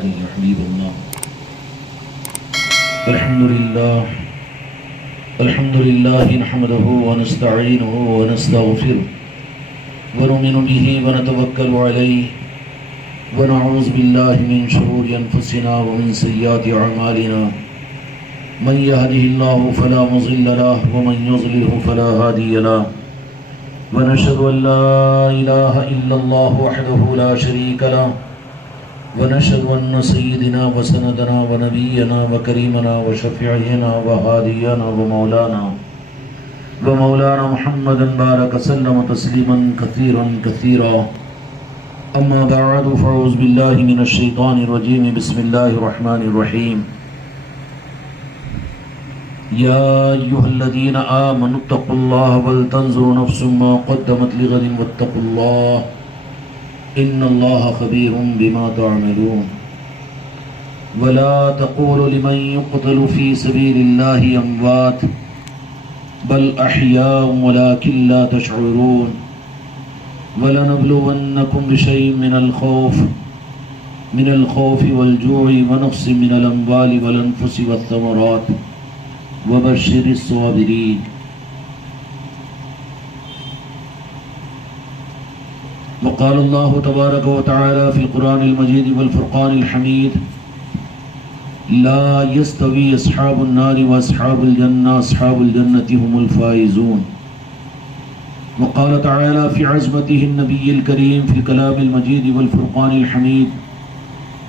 بعد يا حبيب الله الحمد لله نحمده ونستعينه ونستغفره ونؤمن به ونتوكل عليه ونعوذ بالله من شرور أنفسنا ومن سيئات أعمالنا من يهده الله فلا مضل له ومن يضلل فلا هادي له ونشهد أن لا إله إلا الله وحده لا شريك له ونشهد أن سيدنا وسندنا ونبينا وكريمنا وشفيعنا وهادينا ومولانا محمدا بارك وسلم تسليما كثيرا كثيرا. أما بعد فأعوذ بالله من الشيطان الرجيم. بسم الله الرحمن الرحيم. يا أيها الذين آمنوا اتقوا الله ولتنظر نفس ما قدمت لغد واتقوا الله إن الله خبير بما تعملون. ولا تقولوا لمن يقتل في سبيل الله أموات بل أحياء ولكن لا تشعرون. ولنبلونكم بشيء من الخوف والجوع ونقص من الأموال والأنفس والثمرات وبشر الصابرين. وقال الله تبارك وتعالى في القرآن المجيد والفرقان الحميد: لا يستوي أصحاب النار وأصحاب الجنة أصحاب الجنة هم الفائزون. وقال تعالى في عظمته النبي الكريم في الكلام المجيد والفرقان الحميد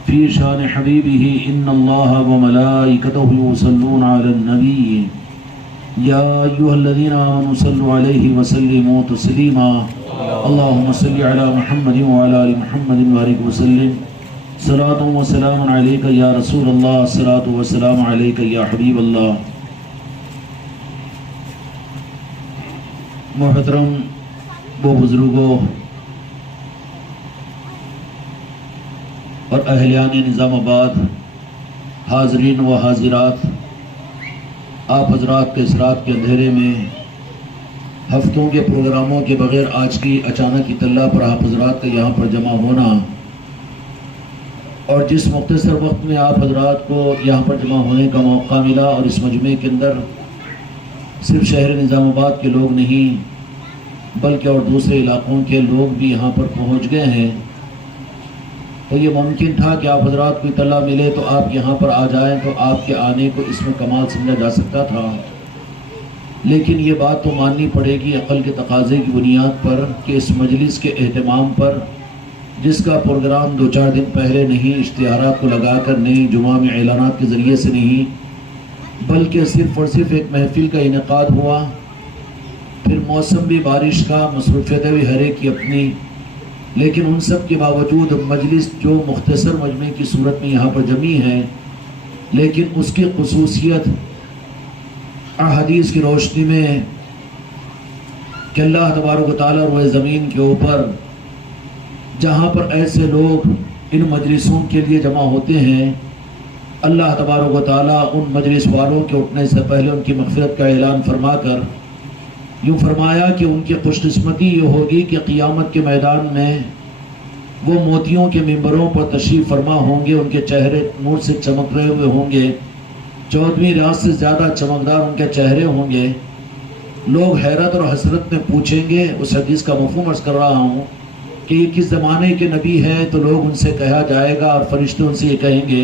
في شان حبيبه: إن الله وملائكته يصلون على النبي يا أيها الذين آمنوا صلوا عليه وسلموا تسليما. اللهم صل على محمد وعلى آل محمد وبارك وسلم. صلاة وسلام عليك يا رسول الله، صلاة وسلام عليك يا حبيب الله. محترم وہ بزرگوں اور اہلیان نظام آباد، حاضرین و حاضرات، آپ حضرات کے اس رات کے اندھیرے میں ہفتوں کے پروگراموں کے بغیر آج کی اچانک اطلاع پر آپ حضرات کا یہاں پر جمع ہونا، اور جس مختصر وقت میں آپ حضرات کو یہاں پر جمع ہونے کا موقع ملا، اور اس مجمع کے اندر صرف شہر نظام آباد کے لوگ نہیں بلکہ اور دوسرے علاقوں کے لوگ بھی یہاں پر پہنچ گئے ہیں، تو یہ ممکن تھا کہ آپ حضرات کو اطلاع ملے تو آپ یہاں پر آ جائیں، تو آپ کے آنے کو اس میں کمال سمجھا جا سکتا تھا. لیکن یہ بات تو ماننی پڑے گی عقل کے تقاضے کی بنیاد پر کہ اس مجلس کے اہتمام پر، جس کا پروگرام 2-4 دن پہلے نہیں، اشتہارات کو لگا کر نہیں، جمعہ میں اعلانات کے ذریعے سے نہیں، بلکہ صرف اور صرف ایک محفل کا انعقاد ہوا. پھر موسم بھی بارش کا، مصروفیتیں بھی ہر ایک کی اپنی، لیکن ان سب کے باوجود مجلس جو مختصر مجمع کی صورت میں یہاں پر جمی ہے، لیکن اس کی خصوصیت احادیث کی روشنی میں کہ اللہ تبارک و تعالیٰ روئے زمین کے اوپر جہاں پر ایسے لوگ ان مجلسوں کے لیے جمع ہوتے ہیں، اللہ تبارک و تعالیٰ ان مجلس والوں کے اٹھنے سے پہلے ان کی مغفرت کا اعلان فرما کر یوں فرمایا کہ ان کی خوش قسمتی یہ ہوگی کہ قیامت کے میدان میں وہ موتیوں کے ممبروں پر تشریف فرما ہوں گے، ان کے چہرے نور سے چمک رہے ہوئے ہوں گے، 14ویں رات سے زیادہ چمکدار ان کے چہرے ہوں گے. لوگ حیرت اور حسرت میں پوچھیں گے، اس حدیث کا مفہوم عرض کر رہا ہوں کہ یہ کس زمانے کے نبی ہے، تو لوگ ان سے کہا جائے گا اور فرشتے ان سے یہ کہیں گے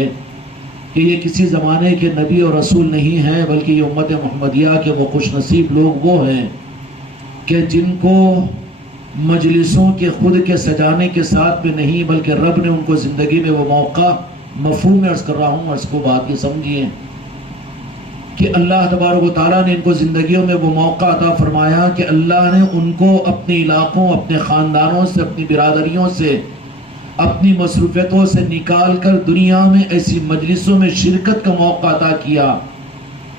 کہ یہ کسی زمانے کے نبی اور رسول نہیں ہیں، بلکہ یہ امت محمدیہ کے وہ خوش نصیب لوگ وہ ہیں کہ جن کو مجلسوں کے خود کے سجانے کے ساتھ میں نہیں، بلکہ رب نے ان کو زندگی میں وہ موقع، مفہوم میں عرض کر رہا ہوں، عرض کو بات یہ سمجھیے کہ اللہ تبارک و تعالیٰ نے ان کو زندگیوں میں وہ موقع عطا فرمایا کہ اللہ نے ان کو اپنے علاقوں، اپنے خاندانوں سے، اپنی برادریوں سے، اپنی مصروفیتوں سے نکال کر دنیا میں ایسی مجلسوں میں شرکت کا موقع عطا کیا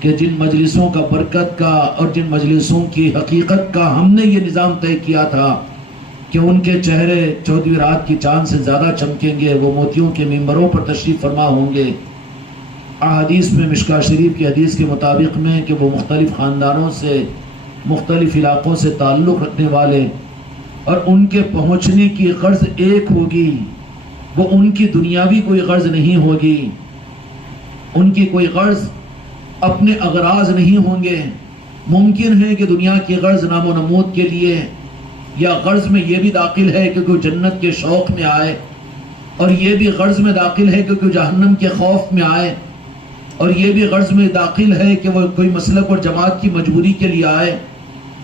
کہ جن مجلسوں کا برکت کا اور جن مجلسوں کی حقیقت کا ہم نے یہ نظام طے کیا تھا کہ ان کے چہرے 14ویں رات کی چاند سے زیادہ چمکیں گے، وہ موتیوں کے ممبروں پر تشریف فرما ہوں گے. احادیث میں مشکاہ شریف کی حدیث کے مطابق میں کہ وہ مختلف خاندانوں سے، مختلف علاقوں سے تعلق رکھنے والے، اور ان کے پہنچنے کی غرض ایک ہوگی، وہ ان کی دنیاوی کوئی غرض نہیں ہوگی، ان کی کوئی غرض اپنے اغراض نہیں ہوں گے۔ ممکن ہے کہ دنیا کی غرض نام و نمود کے لیے، یا غرض میں یہ بھی داخل ہے کہ کوئی جنت کے شوق میں آئے، اور یہ بھی غرض میں داخل ہے کہ کوئی جہنم کے خوف میں آئے، اور یہ بھی غرض میں داخل ہے کہ وہ کوئی مسلک اور جماعت کی مجبوری کے لیے آئے،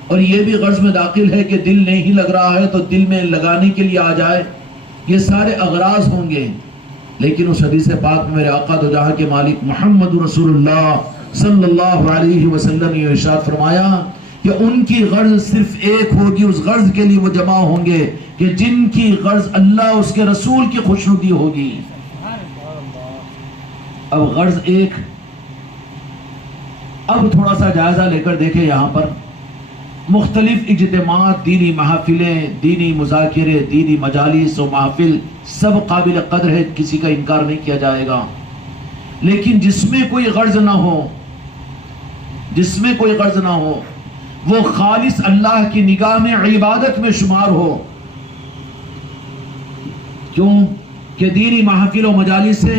اور یہ بھی غرض میں داخل ہے کہ دل نہیں لگ رہا ہے تو دل میں لگانے کے لیے آ جائے۔ یہ سارے اغراض ہوں گے، لیکن اس حدیث پاک میں میرے آقا دو جہاں کے مالک محمد رسول اللہ صلی اللہ علیہ وسلم نے ارشاد فرمایا کہ ان کی غرض صرف ایک ہوگی، اس غرض کے لیے وہ جمع ہوں گے کہ جن کی غرض اللہ اس کے رسول کی خوشنودی ہوگی۔ اب غرض ایک، اب تھوڑا سا جائزہ لے کر دیکھیں، یہاں پر مختلف اجتماعات، دینی محافلیں، دینی مذاکرے، دینی مجالس و محافل سب قابل قدر ہے، کسی کا انکار نہیں کیا جائے گا، لیکن جس میں کوئی غرض نہ ہو، جس میں کوئی غرض نہ ہو، وہ خالص اللہ کی نگاہ میں عبادت میں شمار ہو۔ کیوں کہ دینی محافل و مجالس سے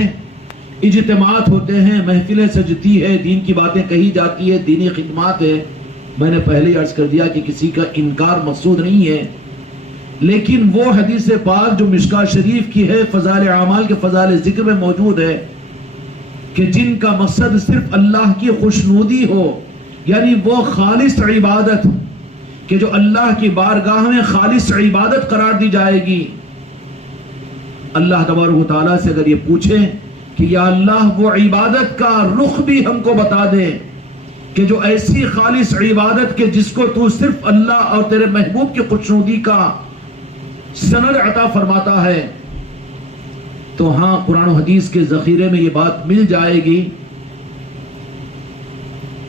اجتماعات ہوتے ہیں، محفلیں سجتی ہے، دین کی باتیں کہی جاتی ہے، دینی خدمات ہے۔ میں نے پہلے ہی عرض کر دیا کہ کسی کا انکار مقصود نہیں ہے، لیکن وہ حدیث پاک جو مشکاۃ شریف کی ہے، فضائل اعمال کے فضائل ذکر میں موجود ہے کہ جن کا مقصد صرف اللہ کی خوشنودی ہو، یعنی وہ خالص عبادت کہ جو اللہ کی بارگاہ میں خالص عبادت قرار دی جائے گی۔ اللہ تبارک و تعالیٰ سے اگر یہ پوچھیں کہ یا اللہ وہ عبادت کا رخ بھی ہم کو بتا دے کہ جو ایسی خالص عبادت کہ جس کو تو صرف اللہ اور تیرے محبوب کی خوشنودی کا سند عطا فرماتا ہے، تو ہاں قرآن و حدیث کے ذخیرے میں یہ بات مل جائے گی۔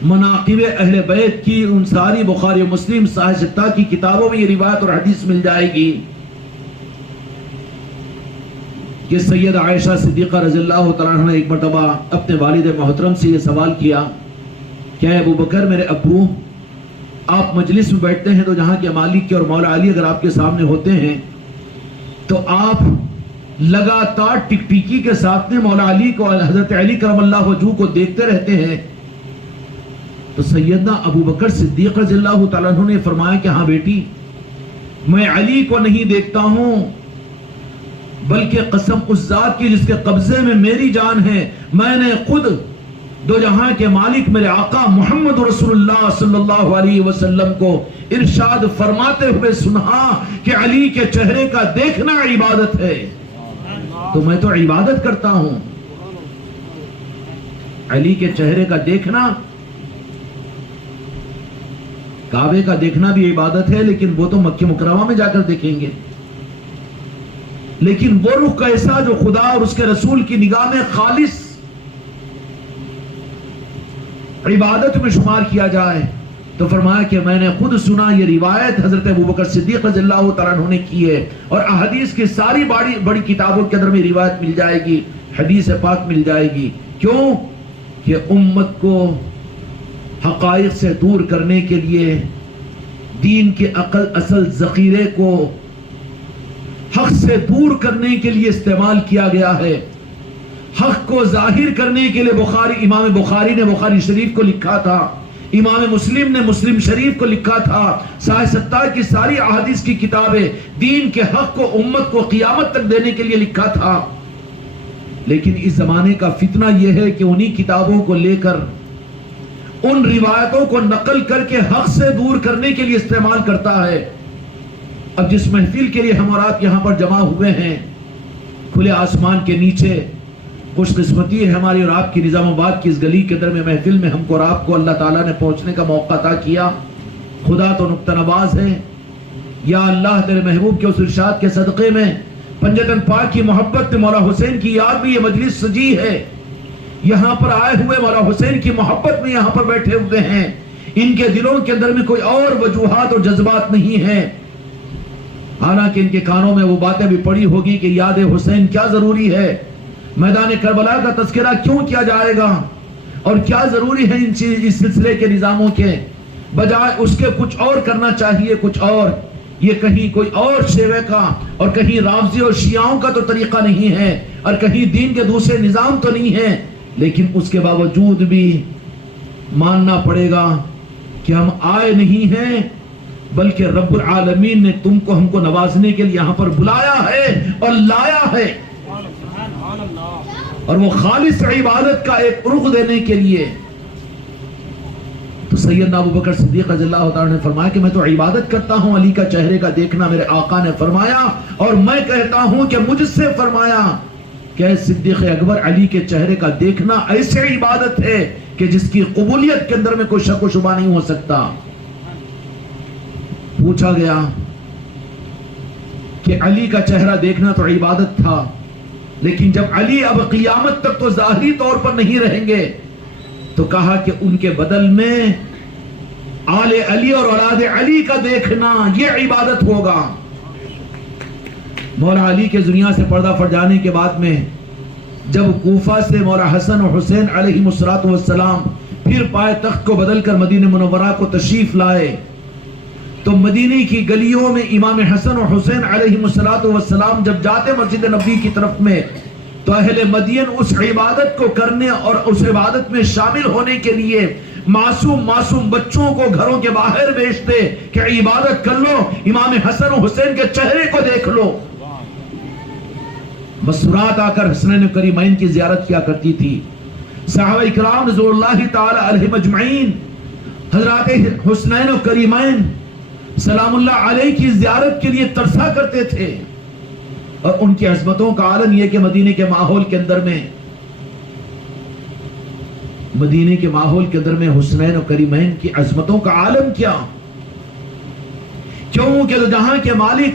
مناقب اہل بیت کی ان ساری بخاری و مسلم صحیح ستہ کی کتابوں میں یہ روایت اور حدیث مل جائے گی کہ سید عائشہ صدیقہ رضی اللہ تعالیٰ عنہ نے ایک مرتبہ اپنے والد محترم سے یہ سوال کیا کہ اے ابو بکر، میرے ابو، آپ مجلس میں بیٹھتے ہیں تو جہاں کے مالک کے اور مولا علی اگر آپ کے سامنے ہوتے ہیں تو آپ لگاتار ٹک ٹکی کے ساتھ میں مولا علی کو، حضرت علی کرم اللہ وجہہ کو دیکھتے رہتے ہیں۔ تو سیدنا ابو بکر صدیق رضی اللہ تعالیٰ عنہ نے فرمایا کہ ہاں بیٹی، میں علی کو نہیں دیکھتا ہوں، بلکہ قسم اس ذات کی جس کے قبضے میں میری جان ہے، میں نے خود دو جہاں کے مالک میرے آقا محمد رسول اللہ صلی اللہ علیہ وسلم کو ارشاد فرماتے ہوئے سنا کہ علی کے چہرے کا دیکھنا عبادت ہے، تو میں تو عبادت کرتا ہوں۔ علی کے چہرے کا دیکھنا، کعبے کا دیکھنا بھی عبادت ہے، لیکن وہ تو مکہ مکرمہ میں جا کر دیکھیں گے، لیکن وہ رخ کیسا جو خدا اور اس کے رسول کی نگاہ میں خالص عبادت میں شمار کیا جائے۔ تو فرمایا کہ میں نے خود سنا، یہ روایت حضرت ابوبکر صدیق رضی اللہ تعالیٰ عنہ نے کی ہے، اور احادیث کی ساری بڑی کتابوں کے اندر میں روایت مل جائے گی، حدیث پاک مل جائے گی۔ کیوں کہ امت کو حقائق سے دور کرنے کے لیے، دین کے اصل ذخیرے کو حق سے دور کرنے کے لیے استعمال کیا گیا ہے۔ حق کو ظاہر کرنے کے لیے امام بخاری نے بخاری شریف کو لکھا تھا، امام مسلم نے مسلم شریف کو لکھا تھا، صحیح ستہ کی ساری احادیث کی کتابیں دین کے حق کو امت کو قیامت تک دینے کے لیے لکھا تھا۔ لیکن اس زمانے کا فتنہ یہ ہے کہ انہی کتابوں کو لے کر، ان روایتوں کو نقل کر کے حق سے دور کرنے کے لیے استعمال کرتا ہے۔ اب جس محفل کے لیے ہم اور آپ یہاں پر جمع ہوئے ہیں، کھلے آسمان کے نیچے، خوش قسمتی ہے ہماری اور آپ کی نظام آباد کی اس گلی کے در میں محفل میں ہم کو اور آپ کو اللہ تعالیٰ نے پہنچنے کا موقع عطا کیا۔ خدا تو نکتہ نواز ہے۔ یا اللہ تیرے محبوب کے اس ارشاد کے صدقے میں پنجتن پاک کی محبت میں مولا حسین کی یاد میں یہ مجلس سجی ہے، یہاں پر آئے ہوئے مولا حسین کی محبت میں یہاں پر بیٹھے ہوئے ہیں، ان کے دلوں کے اندر میں کوئی اور وجوہات اور جذبات نہیں ہیں، حالانکہ ان کے کانوں میں وہ باتیں بھی پڑی ہوگی کہ یاد حسین کیا ضروری ہے، میدان کربلا کا تذکرہ کیوں کیا جائے گا، اور کیا ضروری ہے اس سلسلے کے نظاموں کے بجائے اس کے کچھ اور کرنا چاہیے، کچھ اور۔ یہ کہیں کوئی اور شیوے کا اور کہیں رافضی اور شیعوں کا تو طریقہ نہیں ہے اور کہیں دین کے دوسرے نظام تو نہیں ہے، لیکن اس کے باوجود بھی ماننا پڑے گا کہ ہم آئے نہیں ہیں بلکہ رب العالمین نے تم کو ہم کو نوازنے کے لیے یہاں پر بلایا ہے اور لایا ہے، اور وہ خالص عبادت کا ایک رخ دینے کے لیے۔ تو سیدنا ابو بکر صدیق رضی اللہ تعالیٰ نے فرمایا کہ میں تو عبادت کرتا ہوں علی کا چہرے کا دیکھنا، میرے آقا نے فرمایا، اور میں کہتا ہوں کہ مجھ سے فرمایا کہ صدیق اکبر علی کے چہرے کا دیکھنا ایسے عبادت ہے کہ جس کی قبولیت کے اندر میں کوئی شک و شبہ نہیں ہو سکتا۔ پوچھا گیا کہ علی کا چہرہ دیکھنا تو عبادت تھا، لیکن جب علی اب قیامت تک تو ظاہری طور پر نہیں رہیں گے، تو کہا کہ ان کے بدل میں آل علی اور اولاد علی کا دیکھنا یہ عبادت ہوگا۔ مولا علی کے دنیا سے پردہ پھٹ جانے کے بعد میں جب کوفہ سے مولا حسن و حسین علیہ السلام پھر پائے تخت کو بدل کر مدینہ منورہ کو تشریف لائے، تو مدینے کی گلیوں میں امام حسن و حسین علیہ السلام جب جاتے مسجد نبوی کی طرف میں، تو اہل مدین اس عبادت کو کرنے اور اس عبادت میں شامل ہونے کے لیے معصوم بچوں کو گھروں کے باہر بھیجتے کہ عبادت کر لو، امام حسن و حسین کے چہرے کو دیکھ لو۔ مسرات آ کر حسنین کریمین کی زیارت کیا کرتی تھی۔ صحابہ اکرام رضوان اللہ تعالی علیہ مجمعین حضرات حسنین و کریمین سلام اللہ علیہ کی زیارت کے لیے ترسا کرتے تھے، اور ان کی عظمتوں کا عالم یہ کہ مدینے کے ماحول کے اندر میں حسنین و کریمین کی عظمتوں کا عالم کیا، کیونکہ جہاں کے مالک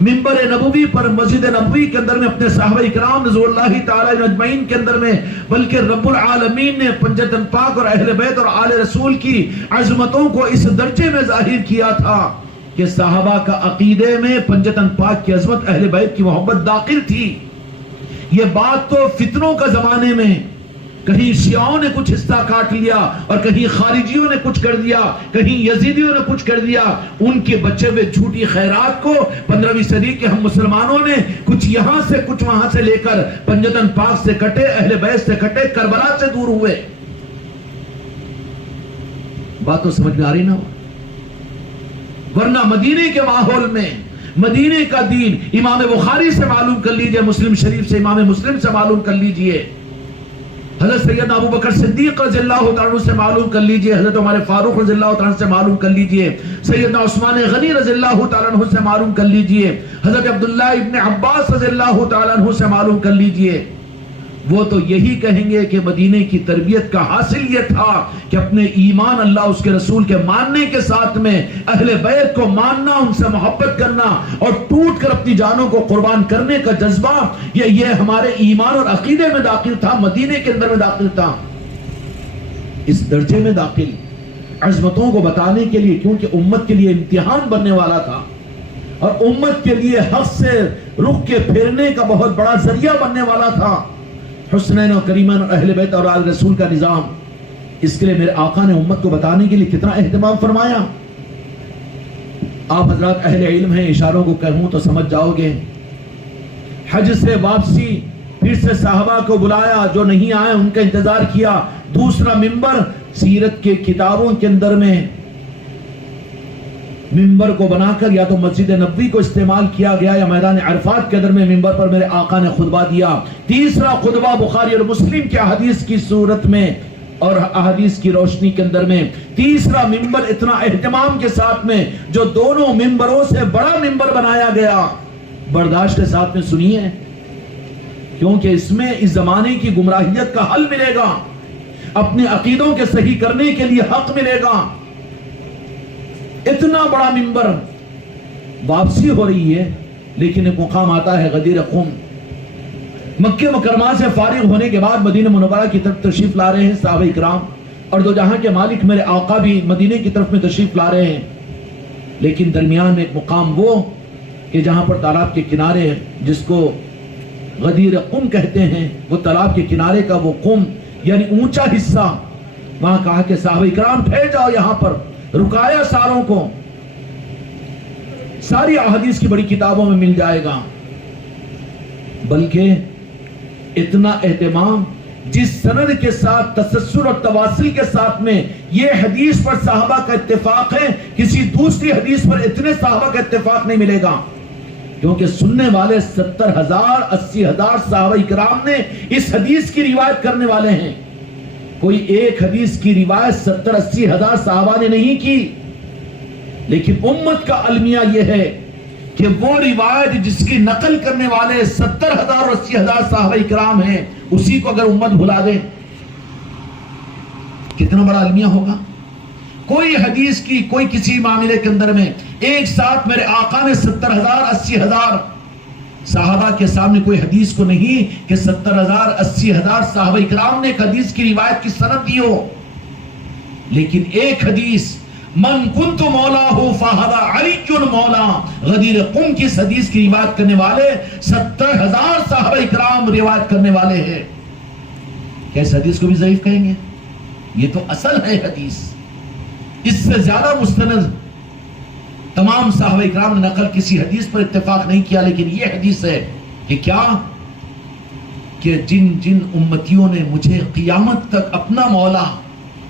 منبر نبوی پر مسجد نبوی کے اندر میں اپنے صحابہ اکرام رضوان اللہ تعالی اجمعین کے اندر میں، بلکہ رب العالمین نے پنجتن پاک اور اہل بیت اور آل رسول کی عظمتوں کو اس درجے میں ظاہر کیا تھا کہ صحابہ کا عقیدے میں پنجتن پاک کی عظمت، اہل بیت کی محبت داخل تھی۔ یہ بات تو فتنوں کا زمانے میں کہیں شیعوں نے کچھ حصہ کاٹ لیا اور کہیں خارجیوں نے کچھ کر دیا، کہیں یزیدیوں نے کچھ کر دیا، ان کے بچے ہوئے جھوٹی خیرات کو 15ویں صدی کے ہم مسلمانوں نے کچھ یہاں سے کچھ وہاں سے لے کر پنجتن پاک سے کٹے، اہل بیت سے کٹے، کربلا سے دور ہوئے۔ بات تو سمجھ میں آ رہی نہ ہو؟ ورنہ مدینے کے ماحول میں مدینے کا دین امام بخاری سے معلوم کر لیجئے، مسلم شریف سے، امام مسلم سے معلوم کر لیجئے، حضرت سیدنا ابو بکر صدیق رضی اللہ تعالیٰ سے معلوم کر لیجئے، حضرت عمر فاروق رضی اللہ تعالیٰ سے معلوم کر لیجئے، سیدنا عثمان غنی رضی اللہ تعالیٰ سے معلوم کر لیجئے، حضرت عبداللہ ابن عباس رضی اللہ تعالیٰ سے معلوم کر لیجئے۔ وہ تو یہی کہیں گے کہ مدینے کی تربیت کا حاصل یہ تھا کہ اپنے ایمان اللہ اس کے رسول کے ماننے کے ساتھ میں اہل بیت کو ماننا، ان سے محبت کرنا اور ٹوٹ کر اپنی جانوں کو قربان کرنے کا جذبہ یہ ہمارے ایمان اور عقیدے میں داخل تھا، مدینے کے اندر میں داخل تھا، اس درجے میں داخل عظمتوں کو بتانے کے لیے، کیونکہ امت کے لیے امتحان بننے والا تھا اور امت کے لیے حق سے رخ کے پھیرنے کا بہت بڑا ذریعہ بننے والا تھا حسنین و کریمین اور اہل بیت اور آل رسول کا نظام۔ اس کے لیے میرے آقا نے امت کو بتانے کے لیے کتنا اہتمام فرمایا۔ آپ حضرات اہل علم ہیں، اشاروں کو کہوں تو سمجھ جاؤ گے۔ حج سے واپسی، پھر سے صحابہ کو بلایا، جو نہیں آئے ان کا انتظار کیا۔ دوسرا منبر سیرت کے کتابوں کے اندر میں منبر کو بنا کر یا تو مسجد نبوی کو استعمال کیا گیا یا میدان عرفات کے اندر میں منبر پر میرے آقا نے خطبہ دیا۔ تیسرا خطبہ بخاری اور مسلم کے احادیث کی صورت میں اور احادیث کی روشنی کے اندر میں، تیسرا منبر اتنا اہتمام کے ساتھ میں جو دونوں منبروں سے بڑا منبر بنایا گیا۔ برداشت کے ساتھ میں سنیے، کیونکہ اس میں اس زمانے کی گمراہیت کا حل ملے گا، اپنے عقیدوں کے صحیح کرنے کے لیے حق ملے گا۔ اتنا بڑا منبر، واپسی ہو رہی ہے لیکن ایک مقام آتا ہے غدیر قم۔ مکہ مکرمہ سے فارغ ہونے کے بعد مدینہ منورہ کی طرف تشریف لا رہے ہیں صحابہ اکرام، اور دو جہاں کے مالک میرے آقا بھی مدینے کی طرف میں تشریف لا رہے ہیں، لیکن درمیان میں ایک مقام وہ کہ جہاں پر تالاب کے کنارے، جس کو غدیر قم کہتے ہیں، وہ تالاب کے کنارے کا وہ قم یعنی اونچا حصہ، وہاں کہا کہ صحابہ اکرام ٹھہر جاؤ، یہاں پر رکایا ساروں کو۔ ساری احادیث کی بڑی کتابوں میں مل جائے گا. بلکہ اتنا اہتمام جس سند کے ساتھ تسلسل اور تواصل کے ساتھ میں یہ حدیث پر صحابہ کا اتفاق ہے، کسی دوسری حدیث پر اتنے صحابہ کا اتفاق نہیں ملے گا. کیونکہ سننے والے 70,000 80,000 صحابہ اکرام نے اس حدیث کی روایت کرنے والے ہیں. کوئی ایک حدیث کی روایت 70-80 صحابہ نے نہیں کی. لیکن امت کا المیہ یہ ہے کہ وہ روایت جس کی نقل کرنے والے 70,000 اور 80,000 صحابہ اکرام ہیں، اسی کو اگر امت بھلا دے کتنا بڑا المیہ ہوگا. کوئی حدیث کی کوئی کسی معاملے کے اندر میں ایک ساتھ میرے آقا نے 70,000 80,000 صحابہ کے سامنے کوئی حدیث کو نہیں کہ 70,000 80,000 صحابہ اکرام نے ایک حدیث کی روایت کی سند دی ہو. لیکن ایک حدیث من کنت مولا فہذا علی مولا، غدیر قم کی اس حدیث کی روایت کرنے والے 70,000 صحابہ اکرام روایت کرنے والے ہیں. کیا اس حدیث کو بھی ضعیف کہیں گے؟ یہ تو اصل ہے حدیث. اس سے زیادہ مستند تمام صحابہ اکرام نے نقل کسی حدیث پر اتفاق نہیں کیا. لیکن یہ حدیث ہے کہ کیا کہ جن جن امتیوں نے مجھے قیامت تک اپنا مولا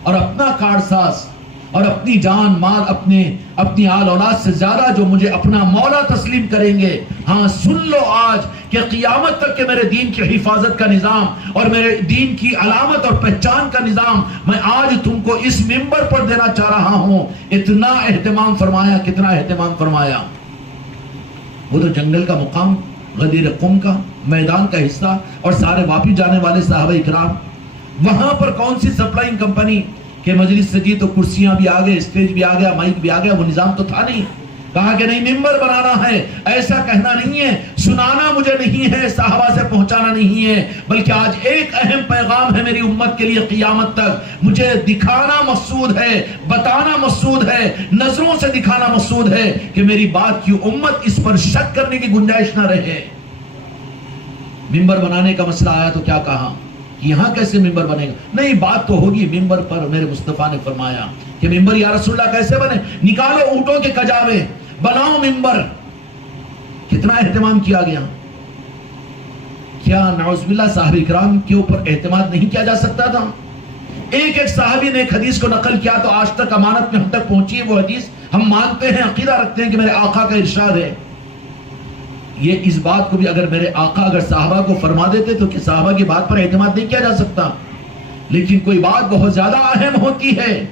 اور اپنا کارساز اور اپنی جان مال اپنی آل اولاد سے زیادہ جو مجھے اپنا مولا تسلیم کریں گے، ہاں سن لو آج کہ قیامت تک کے میرے دین کی حفاظت کا نظام اور میرے دین کی علامت اور پہچان کا نظام میں آج تم کو اس منبر پر دینا چاہ رہا ہوں. اتنا اہتمام فرمایا، کتنا اہتمام فرمایا. وہ تو جنگل کا مقام، غدیر قم کا میدان کا حصہ اور سارے واپس جانے والے صحابہ اکرام. وہاں پر کون سی سپلائنگ کمپنی کہ مجلس سے جی تو کرسیاں بھی آگئے، اسٹیج بھی آگیا، مائک بھی آگیا، وہ نظام تو تھا نہیں. کہا کہ نہیں ممبر بنانا ہے، ایسا کہنا نہیں ہے، سنانا مجھے نہیں ہے، صحابہ سے پہنچانا نہیں ہے، بلکہ آج ایک اہم پیغام ہے میری امت کے لیے قیامت تک. مجھے دکھانا مقصود ہے، بتانا مقصود ہے، نظروں سے دکھانا مقصود ہے کہ میری بات کی امت اس پر شک کرنے کی گنجائش نہ رہے. ممبر بنانے کا مسئلہ آیا تو کیا کہا کہ یہاں کیسے ممبر بنے گا؟ نہیں، بات تو ہوگی ممبر پر. میرے مصطفیٰ نے فرمایا کہ ممبر یا رسول اللہ کیسے بنے؟ نکالو اونٹوں کے کجاوے، بناؤ ممبر. کتنا اہتمام کیا گیا. کیا نعوذ باللہ صحابہ اکرام کے اوپر اعتماد نہیں کیا جا سکتا تھا؟ ایک ایک صحابی نے ایک حدیث کو نقل کیا تو آج تک امانت میں ہم تک پہنچی ہے وہ حدیث. ہم مانتے ہیں، عقیدہ رکھتے ہیں کہ میرے آقا کا ارشاد ہے. یہ اس بات کو بھی اگر میرے آقا اگر صحابہ کو فرما دیتے تو کہ صحابہ کی بات پر اعتماد نہیں کیا جا سکتا. لیکن کوئی بات بہت زیادہ اہم ہوتی ہے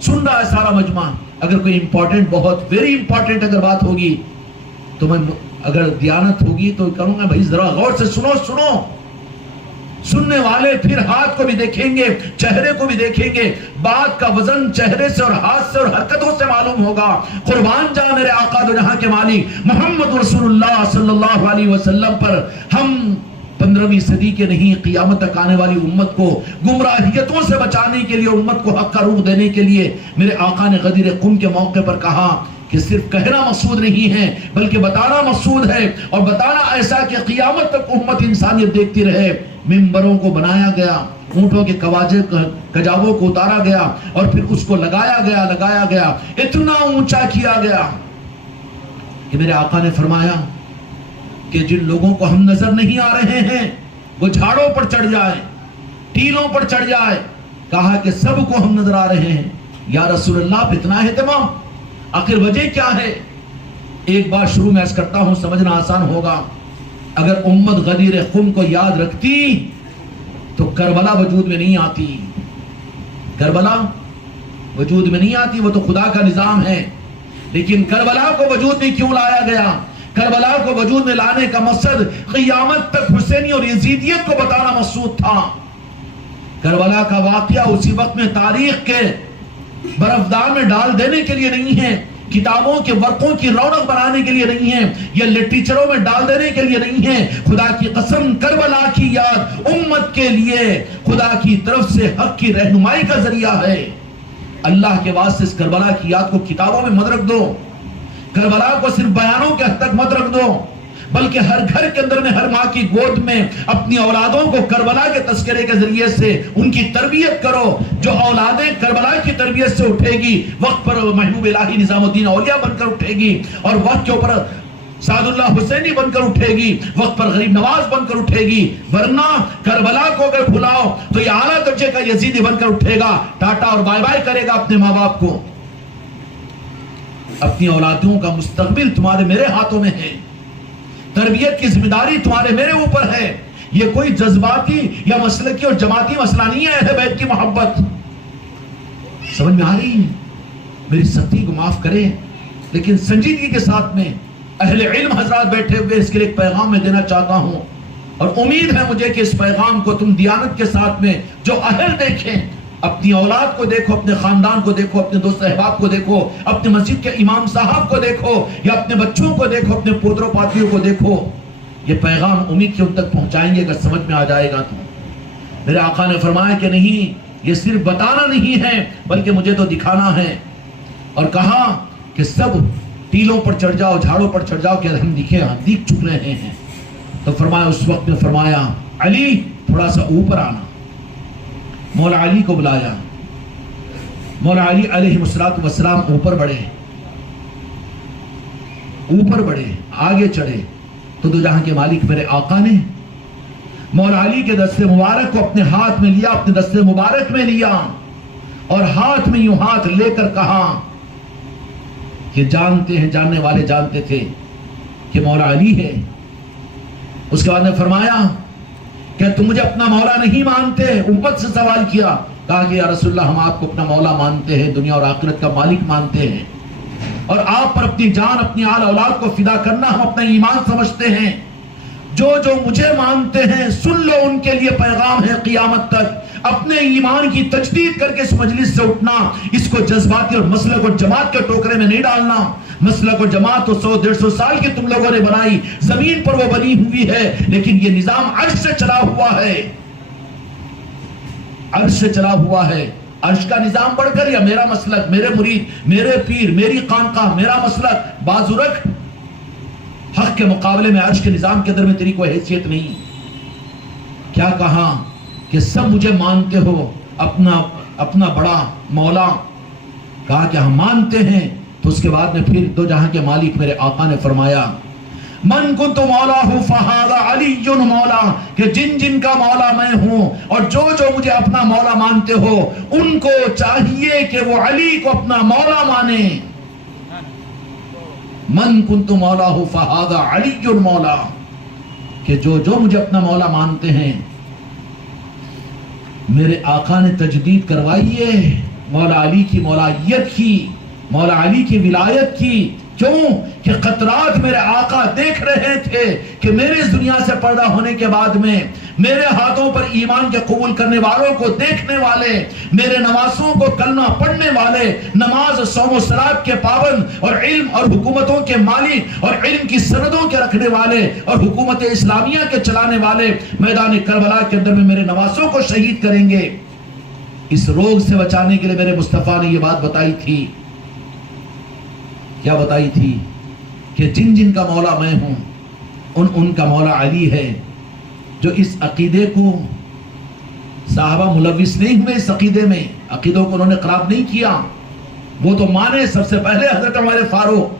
سن رہا ہے سارا مجمع، اگر کوئی امپورٹنٹ بہت ویری امپورٹنٹ اگر بات ہوگی تو میں اگر دیانت ہوگی تو کہوں گا بھائی ذرا غور سے سنو. سننے والے پھر ہاتھ کو بھی دیکھیں گے، چہرے کو بھی دیکھیں گے. بات کا وزن چہرے سے اور ہاتھ سے اور حرکتوں سے معلوم ہوگا. قربان جا میرے آقا دو جہاں کے مالک محمد رسول اللہ صلی اللہ علیہ وسلم پر. ہم 15ویں صدی کے نہیں، قیامت تک آنے والی امت کو گمراہیتوں سے بچانے کے لیے، امت کو حق کا روح دینے کے لیے میرے آقا نے غدیر قم کے موقع پر کہا کہ صرف کہنا مقصود نہیں ہے بلکہ بتانا مقصود ہے، اور بتانا ایسا کہ قیامت تک امت انسانیت دیکھتی رہے. ممبروں کو بنایا گیا، اونٹوں کے کجاووں کو اتارا گیا اور پھر اس کو لگایا گیا اتنا اونچا کیا گیا کہ میرے آقا نے فرمایا کہ جن لوگوں کو ہم نظر نہیں آ رہے ہیں وہ جھاڑوں پر چڑھ جائے، ٹیلوں پر چڑھ جائے. کہا کہ سب کو ہم نظر آ رہے ہیں. یا رسول اللہ اتنا اہتمام، آخر وجہ کیا ہے؟ ایک بات شروع میں عرض کرتا ہوں، سمجھنا آسان ہوگا. اگر امت غدیر قم کو یاد رکھتی تو کربلا وجود میں نہیں آتی. کربلا وجود میں نہیں آتی، وہ تو خدا کا نظام ہے. لیکن کربلا کو وجود میں کیوں لایا گیا؟ کربلا کو وجود میں لانے کا مقصد قیامت تک حسینی اور یزیدیت کو بتانا مقصود تھا. کربلا کا واقعہ اسی وقت میں تاریخ کے برفدار میں ڈال دینے کے لیے نہیں ہے، کتابوں کے ورقوں کی رونق بنانے کے لیے نہیں ہے، یا لٹریچروں میں ڈال دینے کے لیے نہیں ہے. خدا کی قسم کربلا کی یاد امت کے لیے خدا کی طرف سے حق کی رہنمائی کا ذریعہ ہے. اللہ کے واسطے اس کربلا کی یاد کو کتابوں میں مت رکھ دو، کربلا کو صرف بیانوں کے حد تک مت رکھ دو. بلکہ ہر گھر کے اندر میں، ہر ماں کی گود میں اپنی اولادوں کو کربلا کے تذکرے کے ذریعے سے ان کی تربیت کرو. جو اولادیں کربلا کی تربیت سے اٹھے گی، وقت پر محبوب الہی نظام الدین اولیاء بن کر اٹھے گی، اور وقت کے اوپر سعد اللہ حسینی بن کر اٹھے گی، وقت پر غریب نواز بن کر اٹھے گی. ورنہ کربلا کو اگر بھلاؤ تو یہ اعلیٰ درجے کا یزیدی بن کر اٹھے گا، ٹاٹا اور بائے بائے کرے گا اپنے ماں باپ کو. اپنی اولادوں کا مستقبل تمہارے میرے ہاتھوں میں ہے، تربیت کی ذمہ داری تمہارے میرے اوپر ہے. یہ کوئی جذباتی یا مسلکی اور جماعتی مسئلہ نہیں ہے. اہل بیت کی محبت سمجھ میں آ رہی ہے؟ میری سختی کو معاف کریں، لیکن سنجیدگی کے ساتھ میں اہل علم حضرات بیٹھے ہوئے اس کے لیے ایک پیغام میں دینا چاہتا ہوں، اور امید ہے مجھے کہ اس پیغام کو تم دیانت کے ساتھ میں جو اہل دیکھیں، اپنی اولاد کو دیکھو، اپنے خاندان کو دیکھو، اپنے دوست احباب کو دیکھو، اپنے مسجد کے امام صاحب کو دیکھو، یا اپنے بچوں کو دیکھو، اپنے پوتروں پاتریوں کو دیکھو. یہ پیغام امید کے ان تک پہنچائیں گے اگر سمجھ میں آ جائے گا تو. میرے آقا نے فرمایا کہ نہیں، یہ صرف بتانا نہیں ہے بلکہ مجھے تو دکھانا ہے. اور کہا کہ سب ٹیلوں پر چڑھ جاؤ، جھاڑوں پر چڑھ جاؤ کہ ہم دیکھ چک رہے ہیں. تو فرمایا، اس وقت میں فرمایا علی تھوڑا سا اوپر آنا. مولا علی کو بلایا. مولا علی علیہ السلام اوپر بڑھے، آگے چڑھے. تو دو جہاں کے مالک میرے آقا نے مولا علی کے دست مبارک کو اپنے ہاتھ میں لیا، اپنے دست مبارک میں لیا، اور ہاتھ میں یوں ہاتھ لے کر کہا کہ جانتے ہیں، جاننے والے جانتے تھے کہ مولا علی ہے. اس کے بعد نے فرمایا کہ تم مجھے اپنا مولا نہیں مانتے؟ امت سے سوال کیا. کہا کہ یا رسول اللہ، ہم آپ کو اپنا مولا مانتے ہیں، دنیا اور آخرت کا مالک مانتے ہیں، اور آپ پر اپنی جان، اپنی آل اولاد کو فدا کرنا ہم اپنا ایمان سمجھتے ہیں. جو مجھے مانتے ہیں سن لو، ان کے لیے پیغام ہے قیامت تک. اپنے ایمان کی تجدید کر کے اس مجلس سے اٹھنا، اس کو جذباتی اور مسلک اور جماعت کے ٹوکرے میں نہیں ڈالنا. مسلک اور جماعت تو 100-150 سال کی تم لوگوں نے بنائی، زمین پر وہ بنی ہوئی ہے، لیکن یہ نظام عرش سے چلا ہوا ہے. عرش سے چلا ہوا ہے. عرش کا نظام بڑھ کر یا میرا مسلک، میرے مرید، میرے پیر، میری خانقاہ، میرا مسلک، بازو رکھ. حق کے مقابلے میں عرش کے نظام کے اندر میں تیری کوئی حیثیت نہیں. کیا کہا کہ سب مجھے مانتے ہو، اپنا بڑا مولا. کہا کہ ہم مانتے ہیں. تو اس کے بعد میں پھر دو جہاں کے مالک میرے آقا نے فرمایا من کنت مولاہ فہذا علی مولا، کہ جن کا مولا میں ہوں اور جو مجھے اپنا مولا مانتے ہو ان کو چاہیے کہ وہ علی کو اپنا مولا مانے. من کنت مولاہ فہذا علی مولا، کہ جو مجھے اپنا مولا مانتے ہیں. میرے آقا نے تجدید کروائی ہے مولا علی کی مولائیت کی، مولا علی کی ولایت کی. کیوں کہ قطرات میرے آقا دیکھ رہے تھے کہ میرے اس دنیا سے پردہ ہونے کے بعد میں میرے ہاتھوں پر ایمان کے قبول کرنے والوں کو دیکھنے والے، میرے نوازوں کو کلمہ پڑھنے والے، نماز، صوم و صلات کے پابند، اور علم اور حکومتوں کے مالک اور علم کی سندوں کے رکھنے والے اور حکومت اسلامیہ کے چلانے والے میدان کربلا کے اندر میں میرے نوازوں کو شہید کریں گے. اس روگ سے بچانے کے لیے میرے مصطفیٰ نے یہ بات بتائی تھی. کیا بتائی تھی؟ کہ جن کا مولا میں ہوں ان کا مولا علی ہے. جو اس عقیدے کو صحابہ ملوث نہیں ہوئے، اس عقیدے میں عقیدوں کو انہوں نے خراب نہیں کیا، وہ تو مانے سب سے پہلے حضرت عمر فاروق.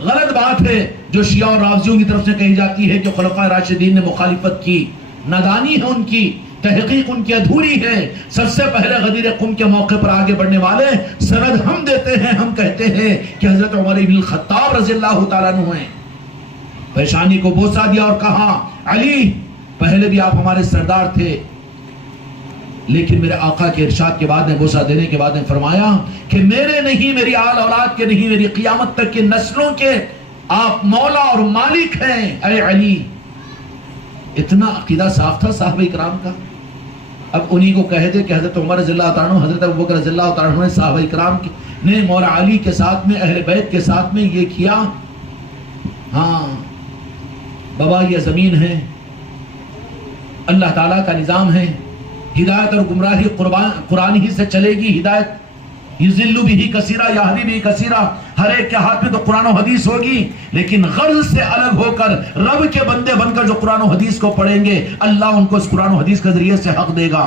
غلط بات ہے جو شیعہ اور رافضیوں کی طرف سے کہی جاتی ہے کہ خلفائے راشدین نے مخالفت کی. نادانی ہے ان کی، تحقیق ان کی ادھوری ہے. سب سے پہلے غدیر قم کے موقع پر آگے بڑھنے والے سند ہم دیتے ہیں، ہم کہتے ہیں کہ حضرت عمر بن الخطاب رضی اللہ تعالیٰ عنہ ہیں. پیشانی کو بوسہ دیا اور کہا علی پہلے بھی آپ ہمارے سردار تھے، لیکن میرے آقا کے ارشاد کے بعد نے بوسہ دینے کے بعد نے فرمایا کہ میرے نہیں، میری آل اولاد کے نہیں، میری قیامت تک کی نسلوں کے آپ مولا اور مالک ہیں اے علی. اتنا عقیدہ صاف تھا صحابہ کرام کا. اب انہی کو کہہ دے کہ حضرت عمر رضی اللہ تعالیٰ عنہ، حضرت ابوبکر رضی اللہ تعالیٰ عنہ نے صحابہ کرام نے مولا علی کے ساتھ میں، اہل بیت کے ساتھ میں یہ کیا. ہاں بابا یہ زمین ہے، اللہ تعالیٰ کا نظام ہے، ہدایت اور گمراہی قرآن ہی سے چلے گی. ہدایت یضل بہ کثیرا یہدی بہ کثیرا، ہر ایک کے ہاتھ میں تو قرآن و حدیث ہوگی، لیکن غرض سے الگ ہو کر رب کے بندے بن کر جو قرآن و حدیث کو پڑھیں گے، اللہ ان کو اس قرآن و حدیث کے ذریعے سے حق دے گا،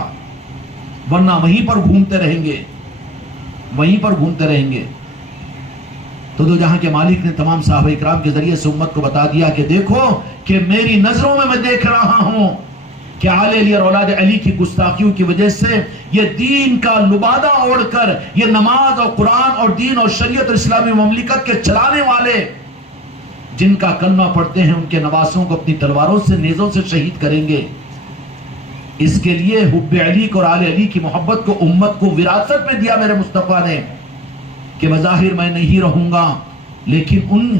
ورنہ وہیں پر گھومتے رہیں گے، وہیں پر گھومتے رہیں گے۔ تو دو جہاں کے مالک نے تمام صحابہ اکرام کے ذریعے سے امت کو بتا دیا کہ دیکھو کہ میری نظروں میں دیکھ رہا ہوں کہ آل علی اور اولاد علی کی گستاخیوں کی وجہ سے یہ دین کا لبادہ اوڑھ کر یہ نماز اور قرآن اور دین اور شریعت اور اسلامی مملکت کے چلانے والے جن کا کلمہ پڑھتے ہیں ان کے نواسوں کو اپنی تلواروں سے نیزوں سے شہید کریں گے۔ اس کے لیے حب علی اور آل علی کی محبت کو امت کو وراثت میں دیا میرے مصطفیٰ نے کہ بظاہر میں نہیں رہوں گا، لیکن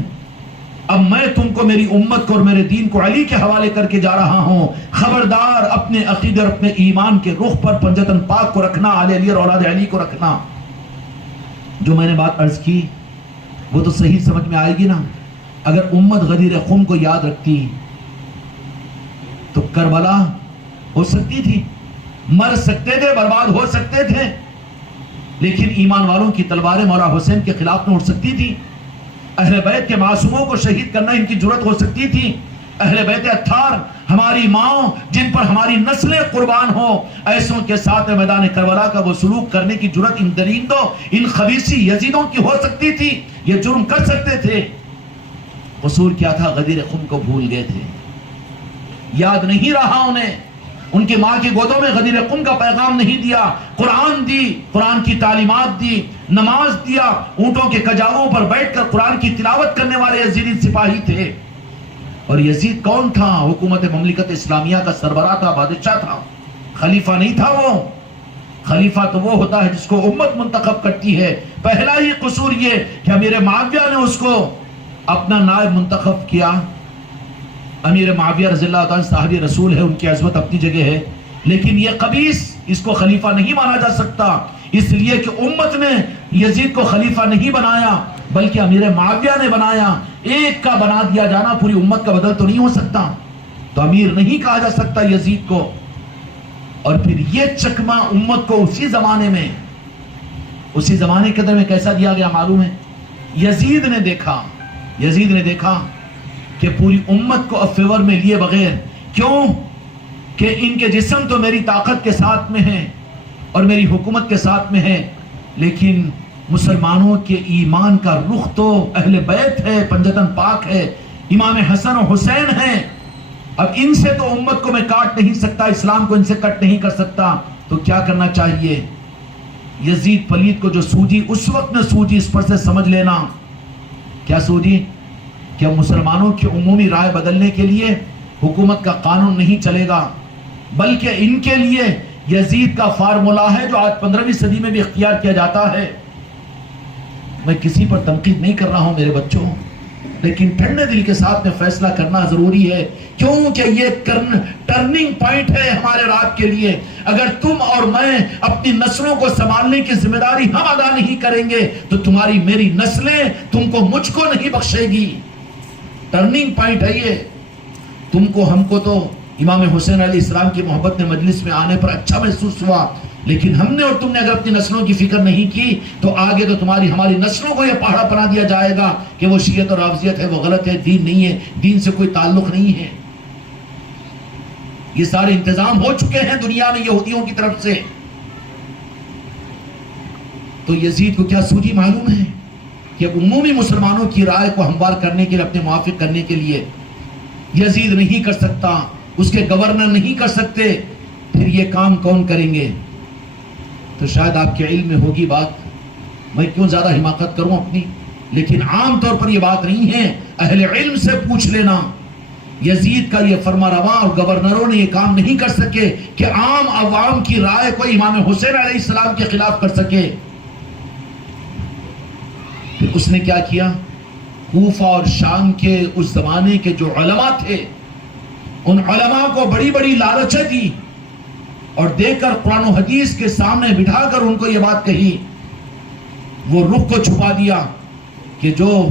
اب میں تم کو میری امت کو اور میرے دین کو علی کے حوالے کر کے جا رہا ہوں۔ خبردار اپنے عقیدے اور اپنے ایمان کے رخ پر پنجتن پاک کو رکھنا، آل علی اور اولاد علی کو رکھنا۔ جو میں نے بات عرض کی وہ تو صحیح سمجھ میں آئے گی نا؟ اگر امت غدیر خم کو یاد رکھتی تو کربلا ہو سکتی تھی، مر سکتے تھے، برباد ہو سکتے تھے، لیکن ایمان والوں کی تلواریں مولا حسین کے خلاف نہ اٹھ سکتی تھی۔ اہل بیت کے معصوموں کو شہید کرنا ان کی جرت ہو سکتی تھی۔ اہل بیت اطہار، ہماری ماں جن پر ہماری نسلیں قربان ہوں، ایسوں کے ساتھ میدان کربلا کا وہ سلوک کرنے کی جرت ان درندوں، ان خبیثی یزیدوں کی ہو سکتی تھی۔ یہ جرم کر سکتے تھے۔ قصور کیا تھا؟ غدیر خم کو بھول گئے تھے، یاد نہیں رہا انہیں، ان کی ماں کی گودوں میں غدیر قم کا پیغام نہیں دیا، قرآن دی، قرآن کی تعلیمات دی، نماز دیا، اونٹوں کے کجاووں پر بیٹھ کر قرآن کی تلاوت کرنے والے یزیدی سپاہی تھے۔ اور یزید کون تھا؟ حکومت مملکت اسلامیہ کا سربراہ تھا، بادشاہ تھا، خلیفہ نہیں تھا وہ۔ خلیفہ تو وہ ہوتا ہے جس کو امت منتخب کرتی ہے۔ پہلا ہی قصور یہ کہ امیر معاویہ نے اس کو اپنا نائب منتخب کیا۔ امیر معاویہ رضی اللہ تعالیٰ صحابی رسول ہے، ان کی عظمت اپنی جگہ ہے، لیکن یہ خبیث اس کو خلیفہ نہیں مانا جا سکتا، اس لیے کہ امت نے یزید کو خلیفہ نہیں بنایا بلکہ امیر معاویہ نے بنایا۔ ایک کا بنا دیا جانا پوری امت کا بدل تو نہیں ہو سکتا، تو امیر نہیں کہا جا سکتا یزید کو۔ اور پھر یہ چکمہ امت کو اسی زمانے کے اندر میں کیسا دیا گیا معلوم ہے؟ یزید نے دیکھا کہ پوری امت کو اب فیور میں لیے بغیر، کیوں کہ ان کے جسم تو میری طاقت کے ساتھ میں ہیں اور میری حکومت کے ساتھ میں ہے، لیکن مسلمانوں کے ایمان کا رخ تو اہل بیت ہے، پنجتن پاک ہے، امام حسن و حسین ہیں۔ اب ان سے تو امت کو میں کاٹ نہیں سکتا، اسلام کو ان سے کٹ نہیں کر سکتا، تو کیا کرنا چاہیے؟ یزید پلید کو جو سوجی اس وقت میں سوجی، اس پر سے سمجھ لینا کیا سوجی کہ مسلمانوں کی عمومی رائے بدلنے کے لیے حکومت کا قانون نہیں چلے گا، بلکہ ان کے لیے یزید کا فارمولا ہے جو آج 15ویں صدی میں بھی اختیار کیا جاتا ہے۔ میں کسی پر تنقید نہیں کر رہا ہوں میرے بچوں، لیکن ٹھنڈے دل کے ساتھ میں فیصلہ کرنا ضروری ہے، کیونکہ یہ ٹرننگ پوائنٹ ہے ہمارے رات کے لیے۔ اگر تم اور میں اپنی نسلوں کو سنبھالنے کی ذمہ داری ہم ادا نہیں کریں گے تو تمہاری میری نسلیں تم کو مجھ کو نہیں بخشے گی۔ ٹرننگ پوائنٹ ہے یہ۔ تم کو ہم کو تو امام حسین علیہ السلام کی محبت میں مجلس میں آنے پر اچھا محسوس ہوا، لیکن ہم نے اور تم نے اگر اپنی نسلوں کی فکر نہیں کی تو آگے تو ہماری نسلوں کو یہ پہاڑا بنا دیا جائے گا کہ وہ شیعت اور رافضیت ہے، وہ غلط ہے، دین نہیں ہے، دین سے کوئی تعلق نہیں ہے۔ یہ سارے انتظام ہو چکے ہیں دنیا میں یہودیوں کی طرف سے۔ تو یزید کو کیا سوجی معلوم ہے کہ عمومی مسلمانوں کی رائے کو ہموار کرنے کے لیے، اپنے موافق کرنے کے لیے یزید نہیں کر سکتا، اس کے گورنر نہیں کر سکتے، پھر یہ کام کون کریں گے؟ تو شاید آپ کے علم میں ہوگی بات، میں کیوں زیادہ حماقت کروں اپنی، لیکن عام طور پر یہ بات نہیں ہے، اہل علم سے پوچھ لینا۔ یزید کا یہ فرما رواں اور گورنروں نے یہ کام نہیں کر سکے کہ عام عوام کی رائے کو امام حسین علیہ السلام کے خلاف کر سکے۔ پھر اس نے کیا کیا؟ کوفہ اور شام کے اس زمانے کے جو علماء تھے، ان علماء کو بڑی بڑی لالچیں دی اور دے کر قرآن و حدیث کے سامنے بٹھا کر ان کو یہ بات کہی، وہ رخ کو چھپا دیا کہ جو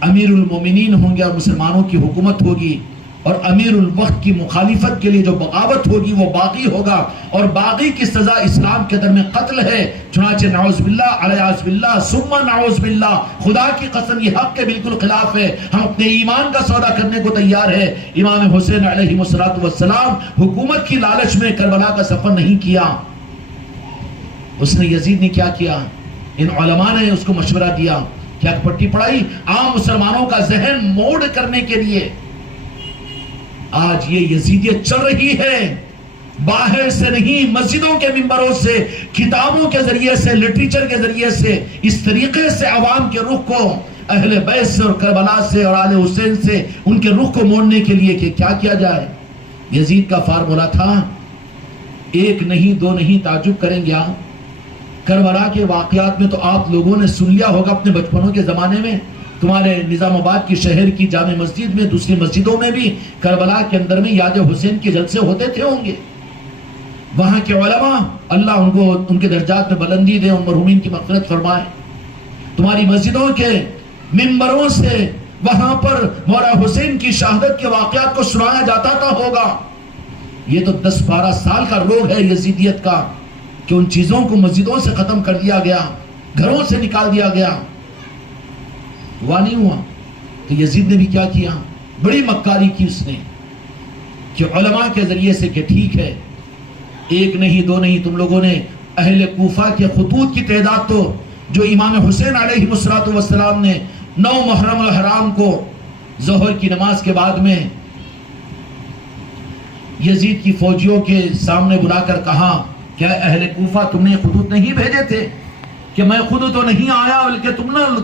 امیر المومنین ہوں گے اور مسلمانوں کی حکومت ہوگی اور امیر الوقت کی مخالفت کے لیے جو بغاوت ہوگی وہ باغی ہوگا، اور باغی کی سزا اسلام کے در میں قتل ہے۔ چنانچہ نعوذ باللہ علیہ باللہ ثم نعوذ باللہ، خدا کی قسم یہ حق کے بالکل خلاف ہے، ہم اپنے ایمان کا سودا کرنے کو تیار ہے۔ امام حسین علیہ السلام حکومت کی لالچ میں کربلا کا سفر نہیں کیا۔ اس نے یزید نے کیا کیا؟ ان علماء نے اس کو مشورہ دیا، کیا پٹی پڑھائی عام مسلمانوں کا ذہن موڑ کرنے کے لیے۔ آج یہ یزیدیت چل رہی ہے، باہر سے نہیں، مسجدوں کے منبروں سے، کتابوں کے ذریعے سے، لٹریچر کے ذریعے سے، اس طریقے سے عوام کے رخ کو اہل بیت سے اور کربلا سے اور آل حسین سے ان کے رخ کو موڑنے کے لیے کہ کیا کیا جائے۔ یزید کا فارمولا تھا، ایک نہیں دو نہیں، تعجب کریں گے آپ، کربلا کے واقعات میں تو آپ لوگوں نے سن لیا ہوگا اپنے بچپنوں کے زمانے میں، تمہارے نظام آباد کی شہر کی جامع مسجد میں، دوسری مسجدوں میں بھی کربلا کے اندر میں یاد حسین کے جلسے ہوتے تھے ہوں گے۔ وہاں کے علماء اللہ ان کو ان کے درجات میں بلندی دے، ان مرحومین کی مغفرت فرمائے۔ تمہاری مسجدوں کے منبروں سے وہاں پر مولا حسین کی شہادت کے واقعات کو سنایا جاتا تھا ہوگا۔ یہ تو 10-12 سال کا روگ ہے یزیدیت کا کہ ان چیزوں کو مسجدوں سے ختم کر دیا گیا، گھروں سے نکال دیا گیا۔ ہوا نہیں ہوا تو یزید نے بھی کیا کیا؟ بڑی مکاری کی اس نے کہ علماء کے ذریعے سے کہ ٹھیک ہے، ایک نہیں دو نہیں، تم لوگوں نے اہل کوفہ کے خطوط کی تعداد تو جو امام حسین علیہ السلام نے 9 محرم الحرام کو ظہر کی نماز کے بعد میں یزید کی فوجیوں کے سامنے بلا کر کہا کہ اہل کوفہ تم نے خطوط نہیں بھیجے تھے؟ کہ میں خود تو نہیں آیا بلکہ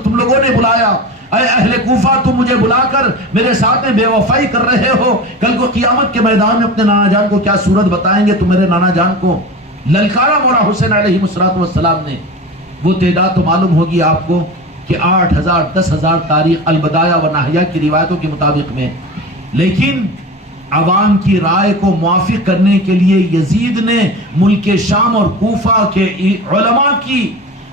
تم لوگوں نے بلایا۔ اے اہل کوفہ تم مجھے بلا کر میرے ساتھ میں بے وفائی کر رہے ہو، کل کو قیامت کے میدان میں اپنے نانا جان کو کیا صورت بتائیں گے؟ تم میرے نانا جان کو للکارا مولا حسین علیہ السلام نے۔ وہ تعداد تو معلوم ہوگی آپ کو کہ 8,000 10,000 تاریخ البدایہ و نہایہ کی روایتوں کے مطابق میں، لیکن عوام کی رائے کو موافق کرنے کے لیے یزید نے ملک شام اور کوفہ کے علماء کی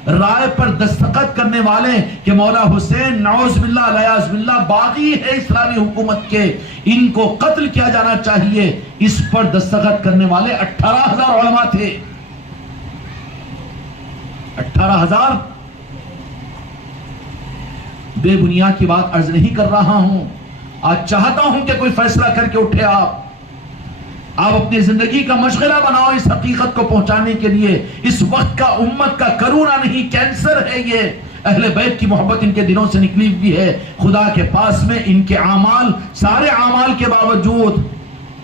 رائے پر دستخط کرنے والے کہ مولا حسین نعوذ باللہ علیہ باللہ باغی ہے اسلامی حکومت کے، ان کو قتل کیا جانا چاہیے، اس پر دستخط کرنے والے 18,000 علماء تھے۔ 18,000 بے بنیاد کی بات عرض نہیں کر رہا ہوں، آج چاہتا ہوں کہ کوئی فیصلہ کر کے اٹھے۔ آپ اپنی زندگی کا مشغلہ بناؤ اس حقیقت کو پہنچانے کے لیے۔ اس وقت کا امت کا کرونا نہیں، کینسر ہے یہ۔ اہل بیت کی محبت ان کے دلوں سے نکلی ہوئی ہے، خدا کے پاس میں ان کے اعمال، سارے اعمال کے باوجود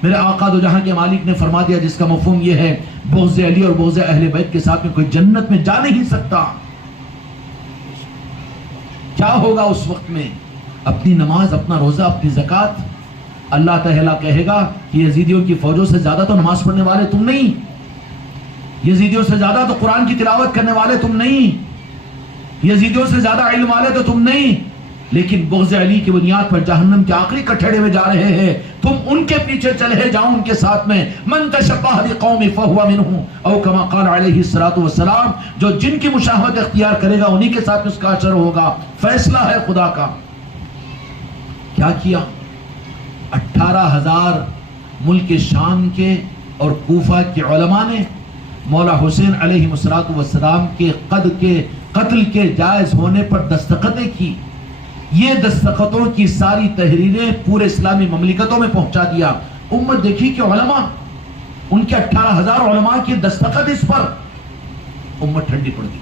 میرے آقا دو جہاں کے مالک نے فرما دیا، جس کا مفہوم یہ ہے بغض علی اور بغض اہل بیت کے ساتھ میں کوئی جنت میں جا نہیں سکتا۔ کیا ہوگا اس وقت میں؟ اپنی نماز، اپنا روزہ، اپنی زکوٰۃ، اللہ تعالیٰ کہے گا کہ یزیدیوں کی فوجوں سے زیادہ تو نماز پڑھنے والے تم نہیں، یزیدیوں سے زیادہ تو قرآن کی تلاوت کرنے والے تم نہیں، یزیدیوں سے زیادہ علم والے تو تم نہیں، لیکن بغض علی کی بنیاد پر جہنم کے آخری کٹھڑے میں جا رہے ہیں۔ تم ان کے پیچھے چلے جاؤ، ان کے ساتھ میں من تشبہ بقوم فہو منہم، او کما قال علیہ السلام، جو جن کی مشابہت اختیار کرے گا انہی کے ساتھ اس کا اثر ہوگا۔ فیصلہ ہے خدا کا۔ کیا کیا؟ 18,000 ملک شام کے اور کوفہ کے علماء نے مولا حسین علیہ السلام کے قتل کے جائز ہونے پر دستخطیں کی۔ یہ دستخطوں کی ساری تحریریں پورے اسلامی مملکتوں میں پہنچا دیا۔ امت دیکھی کہ علماء، ان کے 18,000 علماء کی دستخط اس پر، امت ٹھنڈی پڑ گئی۔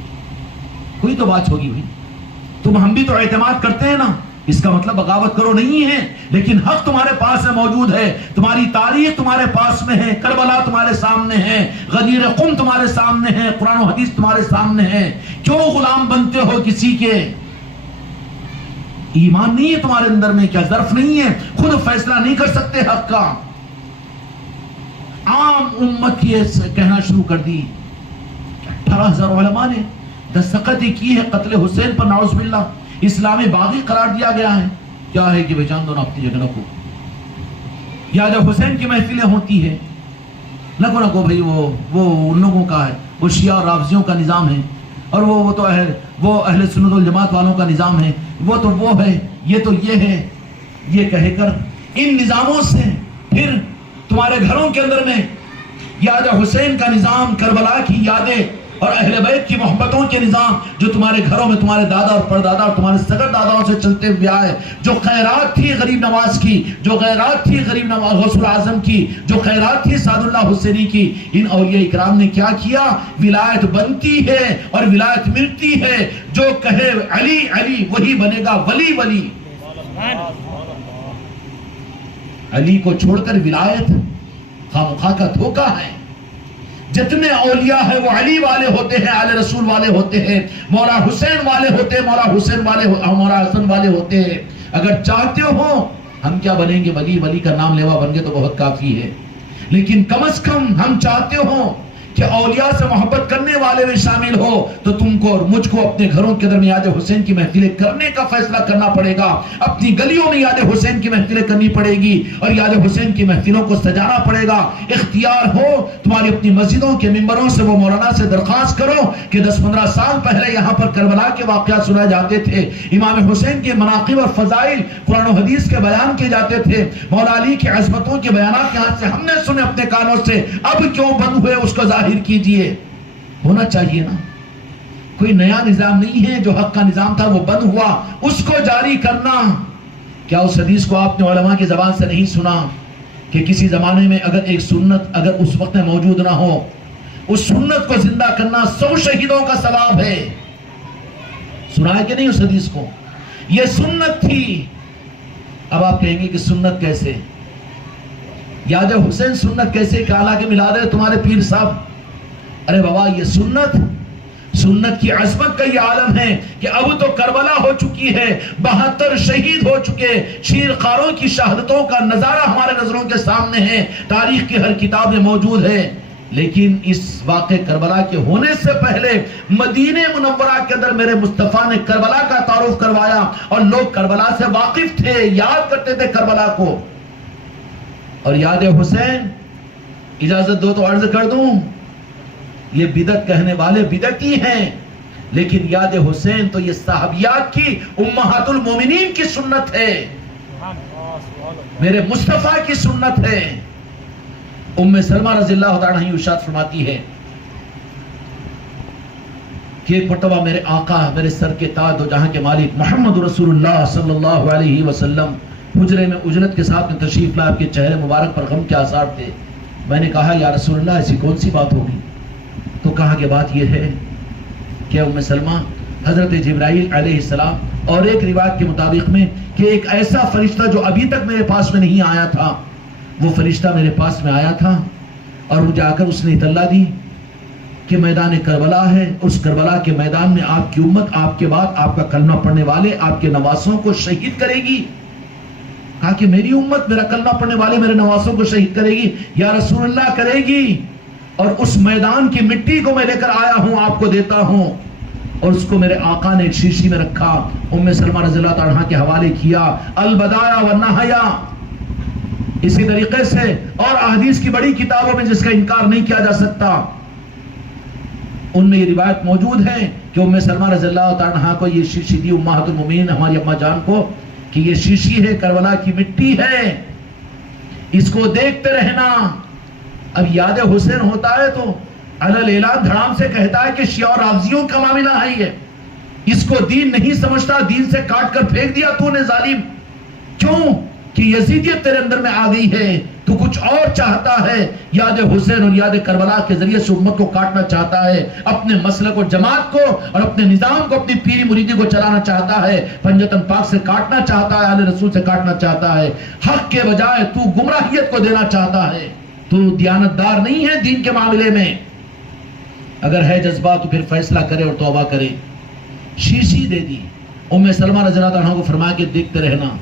کوئی تو بات ہوگی بھائی، ہم بھی تو اعتماد کرتے ہیں نا، اس کا مطلب بغاوت کرو نہیں ہے، لیکن حق تمہارے پاس ہے، موجود ہے، تمہاری تاریخ تمہارے پاس میں ہے، کربلا تمہارے سامنے ہے، غدیر قم تمہارے سامنے ہے، قرآن و حدیث تمہارے سامنے ہے۔ کیوں غلام بنتے ہو کسی کے؟ ایمان نہیں ہے تمہارے اندر میں؟ کیا ظرف نہیں ہے؟ خود فیصلہ نہیں کر سکتے حق کا؟ عام امت یہ کہنا شروع کر دی۔ 18,000 علماء نے دستخط کی ہے قتل حسین پر، نعوذ باللہ اسلامی باغی قرار دیا گیا ہے۔ کیا ہے کہ بے جان دو نا اپنی جگہ رکھو، یا جب حسین کی محفلیں ہوتی ہے نکو بھائی، وہ ان لوگوں کا ہے، وہ شیعہ اور رافضیوں کا نظام ہے، اور وہ تو اہل سنت والجماعت والوں کا نظام ہے، وہ تو وہ ہے، یہ تو یہ ہے، یہ کہہ کر ان نظاموں سے پھر تمہارے گھروں کے اندر میں یاد حسین کا نظام، کربلا کی یادیں اور اہل بیت کی محبتوں کے نظام جو تمہارے گھروں میں تمہارے دادا اور پردادا اور تمہارے سگر داداؤں سے چلتے ہوئے آئے، جو خیرات تھی غریب نواز کی، جو خیرات تھی غریب نواز غوث العظم کی، جو خیرات تھی سعد اللہ حسینی کی، ان اولیاء اکرام نے کیا کیا؟ ولایت بنتی ہے اور ولایت ملتی ہے، جو کہے علی علی وہی بنے گا ولی ولی۔ علی کو چھوڑ کر ولایت خامخواہ کا دھوکہ ہے۔ جتنے اولیاء ہیں وہ علی والے ہوتے ہیں، آل رسول والے ہوتے ہیں، مولا حسین والے ہوتے ہیں، مولا حسین والے، مولا حسن والے ہوتے ہیں۔ اگر چاہتے ہو ہم کیا بنیں گے، ولی ولی کا نام لیوا بن گے تو بہت کافی ہے، لیکن کم از کم ہم چاہتے ہو کہ اولیاء سے محبت کرنے والے میں شامل ہو تو تم کو اور مجھ کو اپنے گھروں کے درمیان یاد حسین کی محفلیں کرنے کا فیصلہ کرنا پڑے گا، اپنی گلیوں میں یاد حسین کی محفلیں کرنی پڑے گی اور یاد حسین کی محفلوں کو سجانا پڑے گا۔ اختیار ہو تمہاری اپنی مسجدوں کے ممبروں سے وہ مولانا سے درخواست کرو کہ 10-15 سال پہلے یہاں پر کربلا کے واقعات سنائے جاتے تھے، امام حسین کے مناقب اور فضائل قرآن و حدیث کے بیان کیے جاتے تھے، مولا علی کی عظمتوں کے بیانات یہاں سے ہم نے سنے اپنے کانوں سے، اب کیوں بند ہوئے اس کو ظاہر کیجئے۔ ہونا چاہیے نا، کوئی نیا نظام نہیں ہے، جو حق کا نظام تھا وہ بند ہوا، اس کو جاری کرنا۔ کیا اس حدیث کو آپ نے علماء کی زبان سے نہیں سنا کہ کسی زمانے میں اگر ایک سنت اگر اس وقت میں موجود نہ ہو، اس سنت کو زندہ کرنا 100 شہیدوں کا ثواب ہے؟ سنا ہے کہ نہیں اس حدیث کو؟ یہ سنت تھی۔ اب آپ کہیں گے کہ سنت کیسے؟ یاد حسین سنت کیسے کہ حالانکہ ملا دے تمہارے پیر صاحب؟ ارے بابا یہ سنت کی عظمت کا یہ عالم ہے کہ اب تو کربلا ہو چکی ہے، 72 شہید ہو چکے، شیرخواروں کی شہادتوں کا نظارہ ہمارے نظروں کے سامنے ہے، تاریخ کی ہر کتاب میں موجود ہے۔ لیکن اس واقع کربلا کے ہونے سے پہلے مدینہ منورہ کے اندر میرے مصطفیٰ نے کربلا کا تعارف کروایا اور لوگ کربلا سے واقف تھے، یاد کرتے تھے کربلا کو۔ اور یاد حسین، اجازت دو تو عرض کر دوں، یہ بدعت کہنے والے بدعتی ہیں، لیکن یاد حسین تو یہ صحابیات کی امہات المومنین کی سنت ہے، میرے مصطفیٰ کی سنت ہے۔ ام سلمہ رضی اللہ تعالیٰ عنہ ارشاد فرماتی ہے کہ ایک مرتبہ میرے آقا، میرے سر کے تاج دو جہاں کے مالک محمد رسول اللہ صلی اللہ علیہ وسلم حجرے میں اجلت کے ساتھ میں تشریف لائے، آپ کے چہرے مبارک پر غم کے آثار تھے۔ میں نے کہا یا رسول اللہ ایسی کون سی بات ہوگی؟ تو کہا کہ بات یہ ہے کہ ام سلمہ، حضرت جبرائیل علیہ السلام اور ایک روایت کے مطابق میں کہ ایک ایسا فرشتہ جو ابھی تک میرے پاس میں نہیں آیا تھا، وہ فرشتہ میرے پاس میں آیا تھا اور مجھے آ کر اس نے اطلاع دی کہ میدان کربلا ہے، اس کربلا کے میدان میں آپ کی امت آپ کے بعد آپ کا کلمہ پڑھنے والے آپ کے نواسوں کو شہید کرے گی۔ کہا کہ میری امت میرا کلمہ پڑھنے والے میرے نواسوں کو شہید کرے گی؟ یا رسول اللہ کرے گی، اور اس میدان کی مٹی کو میں لے کر آیا ہوں، آپ کو دیتا ہوں۔ اور اس کو میرے آقا نے ایک شیشی میں رکھا، ام سلمہ رضی اللہ تعالیٰ عنہ کے حوالے کیا، البدایا والنہایا۔ اسی طریقے سے اور احادیث کی بڑی کتابوں میں جس کا انکار نہیں کیا جا سکتا، ان میں یہ روایت موجود ہے کہ ام سلمہ رضی اللہ تعالیٰ عنہ کو یہ شیشی دی، امہات المومنین ہماری اما جان کو، کہ یہ شیشی ہے، کربلا کی مٹی ہے، اس کو دیکھتے رہنا۔ اب یاد حسین ہوتا ہے تو علی اعلان دھڑام سے کہتا ہے کہ شیعہ اور رافضیوں کا معاملہ ہے یہ، اس کو دین نہیں سمجھتا، دین سے کاٹ کر پھینک دیا تو نے ظالم۔ کیوں؟ کہ یزیدیت تیرے اندر میں آ گئی ہے، تو کچھ اور چاہتا ہے، یاد حسین اور یاد کربلا کے ذریعے سے امت کو کاٹنا چاہتا ہے، اپنے مسلک و جماعت کو اور اپنے نظام کو، اپنی پیری مریدی کو چلانا چاہتا ہے، پنجتن پاک سے کاٹنا چاہتا ہے، آل رسول سے کاٹنا چاہتا ہے، حق کے بجائے تو گمراہیت کو دینا چاہتا ہے، تو دیانتدار نہیں ہے دین کے معاملے میں۔ اگر ہے جذبہ تو پھر فیصلہ کرے اور توبہ کرے۔ شیشی دے دی ام سلمہ رضی اللہ عنہ کو، فرمایا کہ دیکھتے رہنا،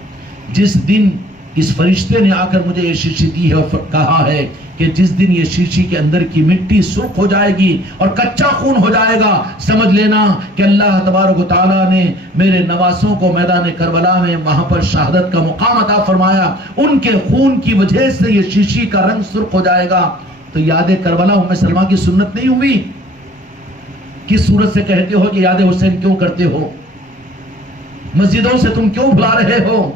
جس دن اس فرشتے نے آ کر مجھے یہ شیشی دی ہے اور کہا ہے کہ جس دن یہ شیشی کے اندر کی مٹی سرخ ہو جائے گی اور کچا خون ہو جائے گا، سمجھ لینا کہ اللہ تبارک و تعالیٰ نے میرے نواسوں کو میدان کربلا میں وہاں پر شہادت کا مقام عطا فرمایا، ان کے خون کی وجہ سے یہ شیشی کا رنگ سرخ ہو جائے گا۔ تو یاد کربلا ام سلمہ کی سنت نہیں ہوئی؟ کس صورت سے کہتے ہو کہ یاد حسین کیوں کرتے ہو؟ مسجدوں سے تم کیوں بھلا رہے ہو؟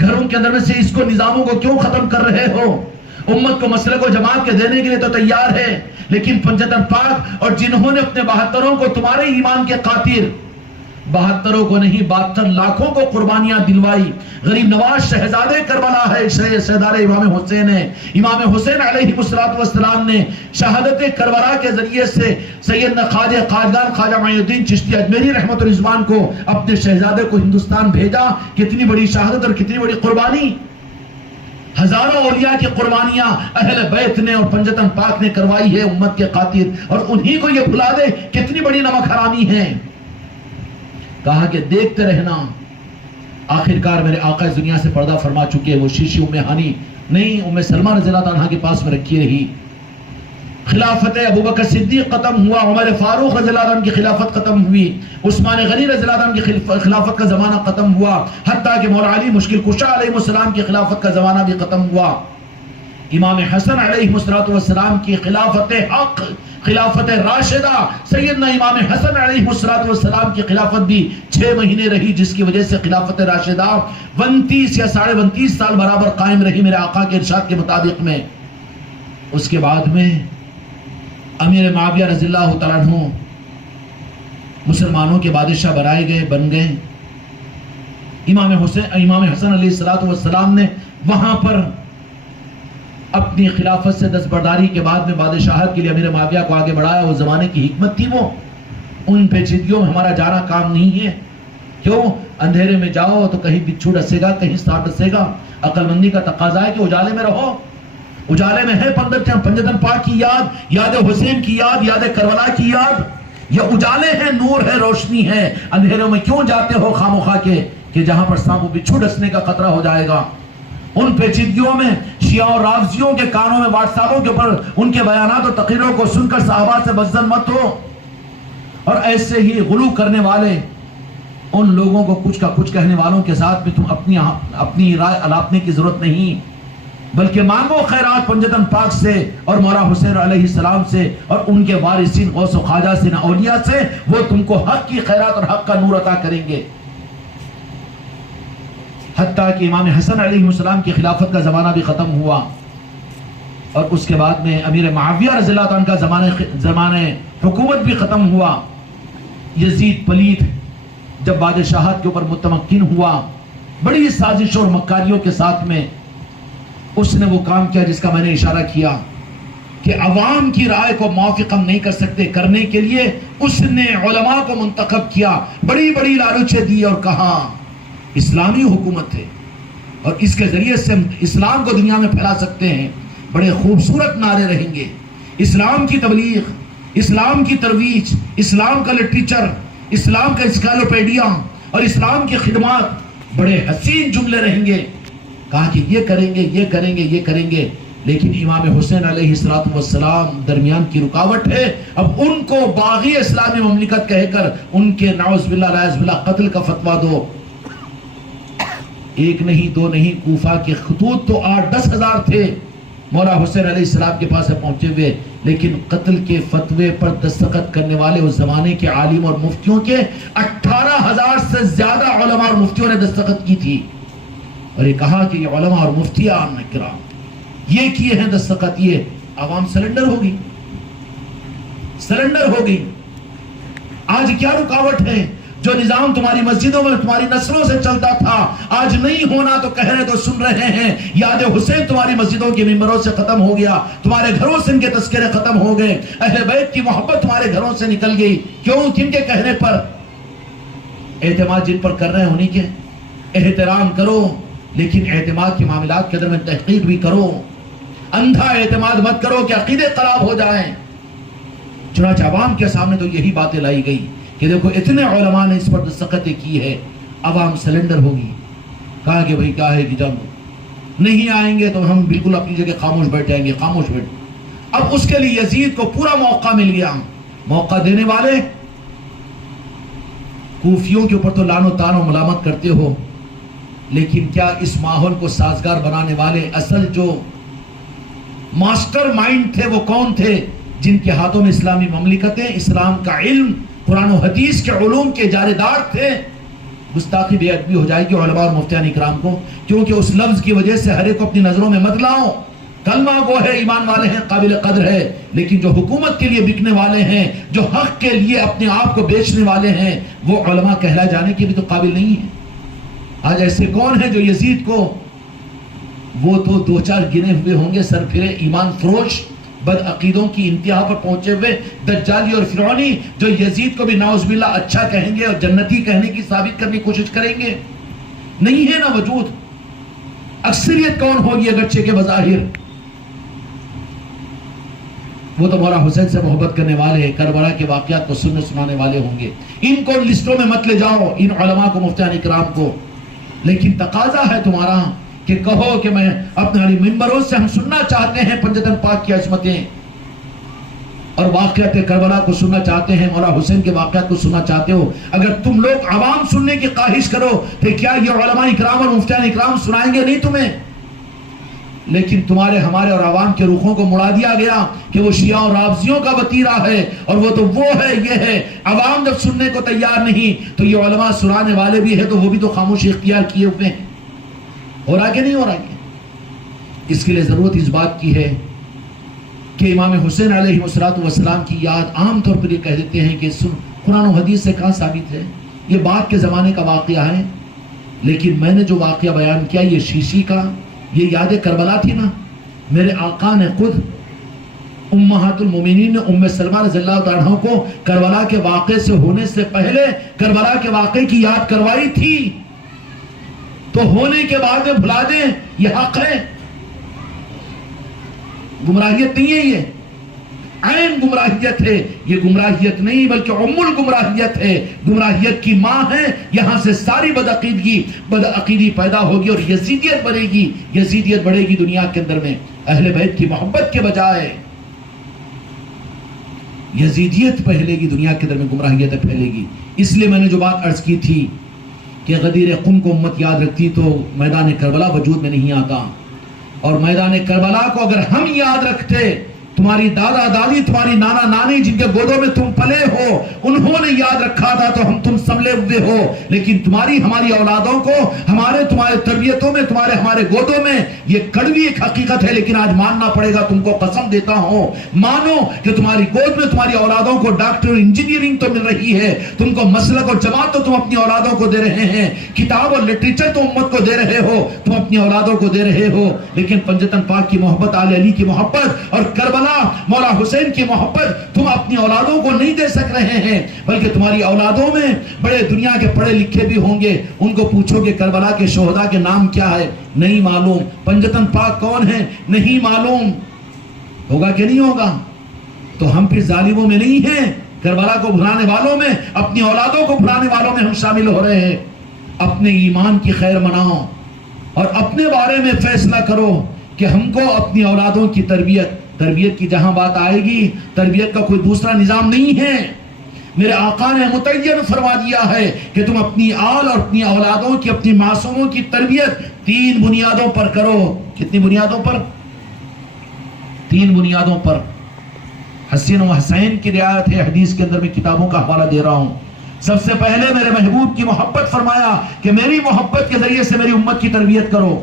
گھروں کے اندر میں سے اس کو نظاموں کو کیوں ختم کر رہے ہو؟ امت کو مسئلہ کو جماعت کے دینے کے لیے تو تیار ہے، لیکن پنجتن پاک اور جنہوں نے اپنے 72 کو تمہارے ایمان کے خاطر 72 کو نہیں 72 لاکھوں کو قربانیاں دلوائی. غریب نواز شہزادے کربلا ہے، شہزادہ امام حسین ہے. امام حسین علیہ السلام نے شہادت کربلا کے ذریعے سے سیدنا خواجہ قادیان خواجہ معین الدین چشتی اجمیری رحمت الرضوان کو اپنے شہزادے کو ہندوستان بھیجا. کتنی بڑی شہادت اور کتنی بڑی قربانی. ہزاروں اولیاء کی قربانیاں اہل بیت نے اور پنجتن پاک نے کروائی ہے امت کے خاطر، اور انہی کو یہ بھلا دے کتنی بڑی نمک حرامی ہے. کہا کہ دیکھتے رہنا. آخرکار میرے آقا اس دنیا سے پردہ فرما چکے. وہ شیشی ام ہانی نہیں، ام سلمہ رضی اللہ عنہ کے پاس میں رکھی رہی. خلافت ابوبکر صدیق ختم ہوا، عمر فاروق رضی اللہ عنہ کی خلافت ختم ہوئی، عثمان غنی رضی اللہ عنہ کی خلافت کا زمانہ ختم ہوا، حتیٰ کہ مولا علی مشکل کشا علیہ السلام کی خلافت کا زمانہ بھی ختم ہوا. امام حسن علیہ السلام کی خلافت حق، خلافت راشدہ، سیدنا امام حسن علیہ السلام کی خلافت بھی 6 مہینے رہی، جس کی وجہ سے خلافت راشدہ 29 یا 29.5 سال برابر قائم رہی میرے آقا کے ارشاد کے مطابق میں. اس کے بعد میں امیر معاویہ رضی اللہ تعالیٰ عنہ مسلمانوں کے بادشاہ بن گئے. امام حسن علیہ السلام نے وہاں پر اپنی خلافت سے دستبرداری کے بعد میں بادشاہت کے لیے امیر معاویہ کو آگے بڑھایا. وہ زمانے کی حکمت تھی. وہ ان پیچیدگیوں میں ہمارا جانا کام نہیں ہے. کیوں؟ اندھیرے میں جاؤ تو کہیں بچھو ڈسے گا، کہیں سانپ ڈسے گا. عقل مندی کا تقاضا ہے کہ اجالے میں رہو. اجالے میں ہے پنجتن پاک کی یاد، یاد حسین کی یاد، یاد کربلا کی یاد. یہ اجالے ہیں، نور ہے، روشنی ہے. اندھیروں میں کیوں جاتے ہو خاموخا کے کہ جہاں پر سانپ و بچھو ڈسنے کا خطرہ ہو جائے گا. ان پیچیدگیوں میں شیعہ اور رافضیوں کے کانوں میں واٹس ایپوں کے اوپر ان کے بیانات و تقریروں کو سن کر صحابہ سے بدظن مت ہو. اور ایسے ہی غلو کرنے والے ان لوگوں کو کچھ کا کچھ کہنے والوں کے ساتھ بھی تم اپنی رائے الاپنے کی ضرورت نہیں، بلکہ مانگو خیرات پنجتن پاک سے اور مولا حسین علیہ السلام سے اور ان کے وارثین غوث و خواجہ سے اولیاء سے. وہ تم کو حق کی خیرات اور حق کا نور عطا کریں گے. حتیٰ کہ امام حسن علیہ السلام کی خلافت کا زمانہ بھی ختم ہوا، اور اس کے بعد میں امیر معاویہ رضی اللہ عنہ کا زمانہ حکومت بھی ختم ہوا. یزید پلید جب بادشاہت کے اوپر متمکن ہوا، بڑی سازش اور مکاریوں کے ساتھ میں اس نے وہ کام کیا جس کا میں نے اشارہ کیا کہ عوام کی رائے کو موافق ہم نہیں کر سکتے. کرنے کے لیے اس نے علماء کو منتخب کیا، بڑی بڑی لالچیں دی اور کہا اسلامی حکومت ہے اور اس کے ذریعے سے ہم اسلام کو دنیا میں پھیلا سکتے ہیں. بڑے خوبصورت نعرے رہیں گے، اسلام کی تبلیغ، اسلام کی ترویج، اسلام کا لٹریچر، اسلام کا انسائکلوپیڈیا اور اسلام کی خدمات. بڑے حسین جملے رہیں گے. کہا کہ یہ کریں گے، یہ کریں گے، یہ کریں گے. لیکن امام حسین علیہ السلام درمیان کی رکاوٹ ہے. اب ان کو باغی اسلامی مملکت کہہ کر ان کے نعوذ باللہ قتل کا فتویٰ دو. ایک نہیں، دو نہیں، کوفہ کے خطوط تو 8-10 ہزار تھے مولا حسین علیہ السلام کے پاس پہنچے ہوئے، لیکن قتل کے فتوے پر دستخط کرنے والے اس زمانے کے عالم اور مفتیوں کے 18,000 سے زیادہ علماء اور مفتیوں نے دستخط کی تھی. اور یہ کہا کہ یہ علماء اور مفتیان کرام یہ کیے ہیں دستخط. یہ عوام سرنڈر ہوگی، سرنڈر ہوگی. آج کیا رکاوٹ ہے؟ جو نظام تمہاری مسجدوں میں تمہاری نسلوں سے چلتا تھا آج نہیں ہونا تو کہہ رہے تو سن رہے ہیں. یاد حسین تمہاری مسجدوں کے ممبروں سے ختم ہو گیا، تمہارے گھروں سے ان کے تذکرے ختم ہو گئے، اہل بیت کی محبت تمہارے گھروں سے نکل گئی. کیوں؟ کن کے کہنے پر؟ اعتماد جن پر کر رہے ہیں انہی کے احترام کرو، لیکن اعتماد کے معاملات کے اندر میں تحقیق بھی کرو. اندھا اعتماد مت کرو کہ عقیدے خراب ہو جائیں. چنانچہ عوام کے سامنے تو یہی باتیں لائی گئی کہ دیکھو اتنے علماء نے اس پر دستخط کی ہے، عوام سلنڈر ہوگی. کہا کہ بھئی کیا ہے کہ جب نہیں آئیں گے تو ہم بالکل اپنی جگہ خاموش بیٹھ جائیں گے، خاموش بیٹھ. اب اس کے لیے یزید کو پورا موقع مل گیا. موقع دینے والے کوفیوں کے اوپر تو لعن و طعن و ملامت کرتے ہو، لیکن کیا اس ماحول کو سازگار بنانے والے اصل جو ماسٹر مائنڈ تھے وہ کون تھے؟ جن کے ہاتھوں میں اسلامی مملکتیں، اسلام کا علم، قرآن و حدیث کے علوم کے جارے دار تھے. گستاخی بے ادبی ہو جائے گی علماء اور مفتیان اکرام کو، کیونکہ اس لفظ کی وجہ سے ہر ایک کو اپنی نظروں میں مت لاؤ۔ کلمہ گو ہے، ایمان والے ہیں، قابل قدر ہے، لیکن جو حکومت کے لیے بکنے والے ہیں، جو حق کے لیے اپنے آپ کو بیچنے والے ہیں، وہ علماء کہلا جانے کے بھی تو قابل نہیں ہیں۔ آج ایسے کون ہیں جو یزید کو، وہ تو دو چار گنے ہوئے ہوں گے سر پھرے ایمان فروش بد عقیدوں کی انتہا پر پہنچے ہوئے دجالی اور فرعونی، جو یزید کو بھی نعوذ باللہ اچھا کہیں گے اور جنتی کہنے کی ثابت کرنے کی کوشش کریں گے۔ نہیں ہے نا وجود۔ اکثریت کون ہوگی اگرچہ کے بظاہر؟ وہ تو مولا حسین سے محبت کرنے والے، کربلا کے واقعات کو سننے سنانے والے ہوں گے۔ ان کو لسٹوں میں مت لے جاؤ، ان علماء کو، مفتیان اکرام کو، لیکن تقاضا ہے تمہارا کہ کہو کہ میں اپنے علی منبروں سے ہم سننا چاہتے ہیں پنجتن پاک کی عظمتیں اور واقعات کربلا کو سننا چاہتے ہیں، مولا حسین کے واقعات کو سننا چاہتے ہو۔ اگر تم لوگ عوام سننے کی خواہش کرو تو کیا یہ علماء اکرام اور مفتیان اکرام سنائیں گے؟ نہیں تمہیں۔ لیکن تمہارے، ہمارے اور عوام کے رخوں کو مڑا دیا گیا کہ وہ شیعہ اور رافضیوں کا وتیرہ ہے، اور وہ تو وہ ہے، یہ ہے۔ عوام جب سننے کو تیار نہیں تو یہ علماء سنانے والے بھی ہیں تو وہ بھی تو خاموشی اختیار کیے ہوئے ہیں۔ ہو رہا کہ نہیں ہو رہا ہے؟ اس کے لیے ضرورت اس بات کی ہے کہ امام حسین علیہ السلام کی یاد عام طور پر یہ کہہ دیتے ہیں کہ قرآن و حدیث سے کہاں ثابت ہے، یہ بعد کے زمانے کا واقعہ ہے۔ لیکن میں نے جو واقعہ بیان کیا یہ شیشی کا، یہ یاد کربلا تھی نا۔ میرے آقا نے خود امہات المومنین نے ام سلمہ رضی اللہ عنہ کو کربلا کے واقعے سے ہونے سے پہلے کربلا کے واقعے کی یاد کروائی تھی، تو ہونے کے بعد میں بھلا دیں یہ حق ہے؟ گمراہیت نہیں ہے، یہ عین گمراہیت ہے۔ یہ گمراہیت نہیں بلکہ ام الگمراہیت ہے، گمراہیت کی ماں ہے۔ یہاں سے ساری بدعقیدی پیدا ہوگی اور یزیدیت بڑھے گی، یزیدیت بڑھے گی دنیا کے اندر میں۔ اہل بیت کی محبت کے بجائے یزیدیت پھیلے گی دنیا کے اندر میں، گمراہیت پھیلے گی۔ اس لیے میں نے جو بات عرض کی تھی کہ غدیر قم کو امت یاد رکھتی تو میدان کربلا وجود میں نہیں آتا، اور میدان کربلا کو اگر ہم یاد رکھتے، تمہاری دادا دادی، تمہاری نانا نانی جن کے گودوں میں تم پلے ہو، انہوں نے یاد رکھا تھا تو ہم تم سنبھلے ہوئے ہو۔ لیکن تمہاری ہماری اولادوں کو تمہارے تربیتوں میں، ہمارے گودوں میں یہ کڑوی ایک حقیقت ہے، لیکن آج ماننا پڑے گا۔ تم کو قسم دیتا ہوں، مانو کہ تمہاری گود میں تمہاری اولادوں کو ڈاکٹر انجینئرنگ تو مل رہی ہے، تم کو مسلک اور جماعت تو تم اپنی اولادوں کو دے رہے ہیں، کتاب اور لٹریچر تو امت کو دے رہے ہو، تم اپنی اولادوں کو دے رہے ہو، لیکن پنجتن پاک کی محبت، آل علی کی محبت اور کربلا مولا حسین کی محبت تم اپنی اولادوں کو نہیں دے سک رہے ہیں۔ بلکہ تمہاری اولادوں میں بڑے دنیا کے پڑھے لکھے بھی ہوں گے، ان کو پوچھو کہ کربلا کے شہداء کے نام کیا ہے، نہیں معلوم۔ پنجتن پاک کون ہے، نہیں معلوم۔ ہوگا کہ نہیں ہوگا؟ تو ہم پھر ظالموں میں نہیں ہیں، کربلا کو بھلانے والوں میں، اپنی اولادوں کو بھلانے والوں میں ہم شامل ہو رہے ہیں۔ اپنے ایمان کی خیر مناؤ اور اپنے بارے میں فیصلہ کرو کہ ہم کو اپنی اولادوں کی تربیت کی جہاں بات آئے گی، تربیت کا کوئی دوسرا نظام نہیں ہے۔ میرے آقا نے متعین فرما دیا ہے کہ تم اپنی آل اور اپنی اولادوں کی، اپنی معصوموں کی تربیت 3 بنیادوں پر کرو۔ کتنی بنیادوں پر؟ 3 بنیادوں پر۔ حسین و حسین کی رعایت ہے، حدیث کے اندر میں کتابوں کا حوالہ دے رہا ہوں۔ سب سے پہلے میرے محبوب کی محبت، فرمایا کہ میری محبت کے ذریعے سے میری امت کی تربیت کرو۔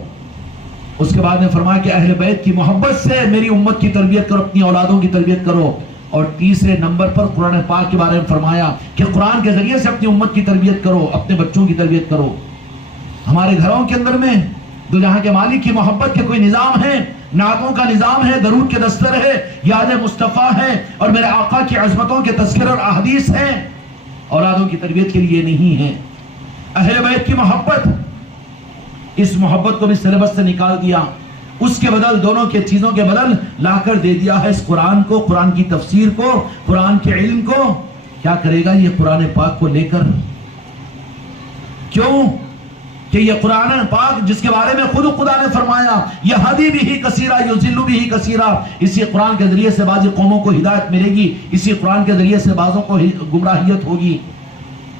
اس کے بعد نے فرمایا کہ اہل بیت کی محبت سے میری امت کی تربیت کرو، اپنی اولادوں کی تربیت کرو۔ اور تیسرے نمبر پر قرآن پاک کے بارے میں فرمایا کہ قرآن کے ذریعے سے اپنی امت کی تربیت کرو، اپنے بچوں کی تربیت کرو۔ ہمارے گھروں کے اندر میں دو جہاں کے مالک کی محبت کے کوئی نظام ہے، نعتوں کا نظام ہے، درود کے دستر ہے، یاد مصطفیٰ ہے، اور میرے آقا کی عظمتوں کے تذکرے اور احادیث ہیں۔ اولادوں کی تربیت کے لیے نہیں ہے۔ اہل بیت کی محبت، اس محبت کو بھی سلیبس سے نکال دیا، اس کے بدل، دونوں کے چیزوں کے بدل لا کر دے دیا ہے اس قرآن کو، قرآن کی تفسیر کو، قرآن کے علم کو۔ کیا کرے گا یہ قرآن پاک کو لے کر؟ کیوں کہ یہ قرآن پاک جس کے بارے میں خود خدا نے فرمایا یہدی بہ کثیرا یضل بہ کثیرا، اسی قرآن کے ذریعے سے بعض قوموں کو ہدایت ملے گی، اسی قرآن کے ذریعے سے بعضوں کو گمراہیت ہوگی۔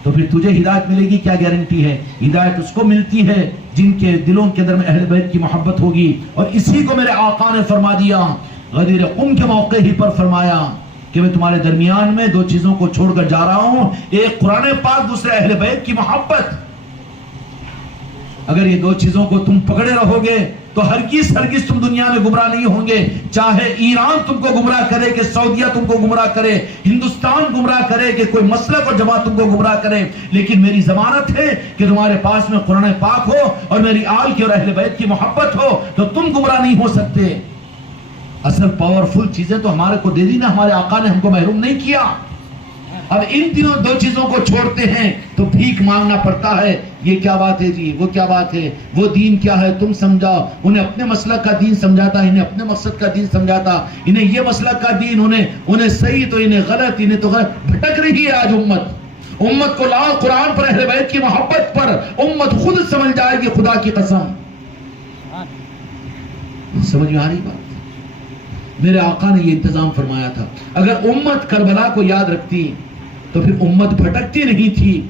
تو پھر تجھے ہدایت ملے گی، کیا گارنٹی ہے؟ ہدایت اس کو ملتی ہے جن کے دلوں کے اندر میں اہل بیت کی محبت ہوگی۔ اور اسی کو میرے آقا نے فرما دیا، غدیر قم کے موقع ہی پر فرمایا کہ میں تمہارے درمیان میں 2 چیزوں کو چھوڑ کر جا رہا ہوں، ایک قرآن پاک، دوسرے اہل بیت کی محبت۔ اگر یہ دو چیزوں کو تم پکڑے رہو گے تو ہرگز تم دنیا میں گمراہ نہیں ہوں گے. چاہے ایران تم کو گمراہ کرے کہ سعودیہ تم کو گمراہ کرے, ہندوستان گمراہ کرے کہ کوئی مسلک اور جماعت تم کو گمراہ کرے, لیکن میری ضمانت ہے کہ تمہارے پاس میں قرآن پاک ہو اور میری آل کی اور اہل بیت کی محبت ہو تو تم گمراہ نہیں ہو سکتے. اصل پاورفل چیزیں تو ہمارے کو دے دی نا, ہمارے آقا نے ہم کو محروم نہیں کیا. اب ان دنوں دو چیزوں کو چھوڑتے ہیں تو بھیک مانگنا پڑتا ہے. یہ کیا بات ہے جی, وہ کیا بات ہے, وہ دین کیا ہے تم سمجھاؤ. انہیں اپنے مسلک کا دین سمجھاتا, انہیں اپنے مقصد کا دین سمجھاتا, انہیں یہ مسلک کا دین انہیں صحیح تو انہیں غلط, انہیں تو غلط. بھٹک رہی ہے آج امت کو لاؤ قرآن پر, اہل بیت کی محبت پر, امت خود سمجھ جائے گی. خدا کی قسم سمجھ میں آ رہی بات. میرے آقا نے یہ انتظام فرمایا تھا. اگر امت کربلا کو یاد رکھتی تو پھر امت بھٹکتی نہیں تھی.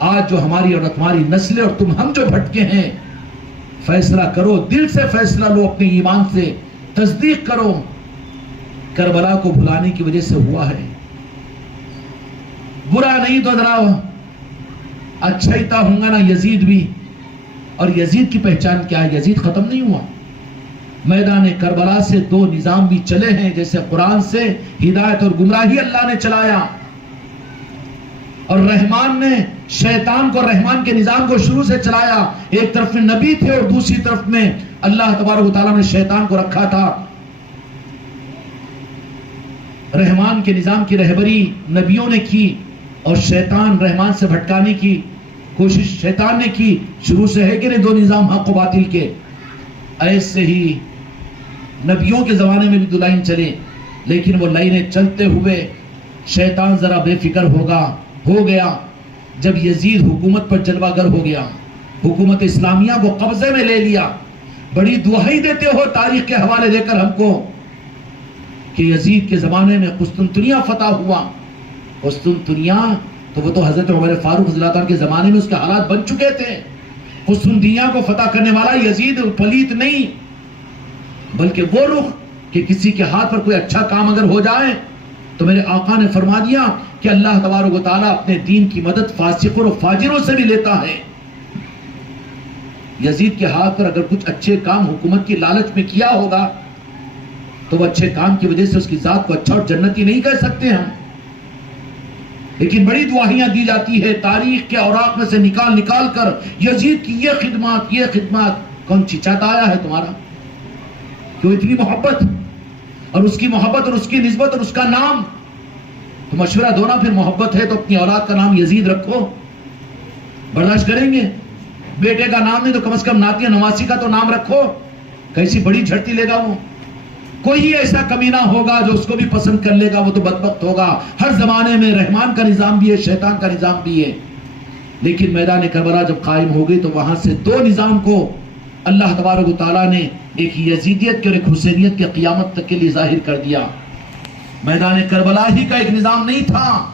آج جو ہماری اور تمہاری نسلیں اور ہم جو بھٹکے ہیں, فیصلہ کرو, دل سے فیصلہ لو, اپنے ایمان سے تصدیق کرو. کربلا کو بھلانے کی وجہ سے ہوا ہے. برا نہیں تو ذرا اچھا ہی تھا ہوں گا نا یزید بھی. اور یزید کی پہچان کیا ہے؟ یزید ختم نہیں ہوا. میدان کربلا سے دو نظام بھی چلے ہیں. جیسے قرآن سے ہدایت اور گمراہی اللہ نے چلایا, اور رحمان نے شیطان کو, رحمان کے نظام کو شروع سے چلایا. ایک طرف میں نبی تھے اور دوسری طرف میں اللہ تبارک و تعالیٰ نے شیطان کو رکھا تھا. رحمان کے نظام کی رہبری نبیوں نے کی اور شیطان رحمان سے بھٹکانے کی کوشش شیطان نے کی. شروع سے ہے کہ نہیں دو نظام حق و باطل کے. ایسے ہی نبیوں کے زمانے میں بھی دو لائن چلے, لیکن وہ لائنیں چلتے ہوئے شیطان ذرا بے فکر ہو گیا جب یزید حکومت پر جلوہ گر ہو گیا, حکومت اسلامیہ کو قبضے میں لے لیا. بڑی دہائی دیتے ہو تاریخ کے حوالے دے کر ہم کو کہ یزید کے زمانے میں قسطنطنیہ فتح ہوا. قسطنطنیہ تو وہ تو حضرت عمر فاروق رضی اللہ عنہ کے زمانے میں اس کے حالات بن چکے تھے. قسطنطنیہ کو فتح کرنے والا یزید پلیت نہیں, بلکہ وہ رخ کہ کسی کے ہاتھ پر کوئی اچھا کام اگر ہو جائے تو میرے آقا نے فرما دیا کہ اللہ تبارک و تعالیٰ اپنے دین کی مدد فاسقوں اور فاجروں سے بھی لیتا ہے. یزید کے ہاتھ پر اگر کچھ اچھے کام حکومت کی لالچ میں کیا ہوگا تو وہ اچھے کام کی وجہ سے اس کی ذات کو اچھا اور جنتی نہیں کہہ سکتے ہم. لیکن بڑی دعائیاں دی جاتی ہے تاریخ کے اوراق میں سے نکال کر, یزید کی یہ خدمات. کون چچاتا آیا ہے تمہارا؟ کیوں اتنی محبت, اور اس کی محبت اور اس کی نسبت اور اس کا نام. تو مشورہ دو نا, پھر محبت ہے تو اپنی اولاد کا نام یزید رکھو. برداشت کریں گے؟ بیٹے کا نام نہیں تو کم از کم ناتیہ نواسی کا تو نام رکھو. کیسی بڑی جھڑتی لے گا وہ. کوئی ایسا کمینہ ہوگا جو اس کو بھی پسند کر لے گا, وہ تو بدبخت ہوگا. ہر زمانے میں رحمان کا نظام بھی ہے, شیطان کا نظام بھی ہے. لیکن میدان کربلا جب قائم ہو گئی تو وہاں سے دو نظام کو اللہ تبارک و تعالیٰ نے ایک یزیدیت کے اور ایک حسینیت کے قیامت تک کے لیے ظاہر کر دیا. میدان کربلا ہی کا ایک نظام نہیں تھا,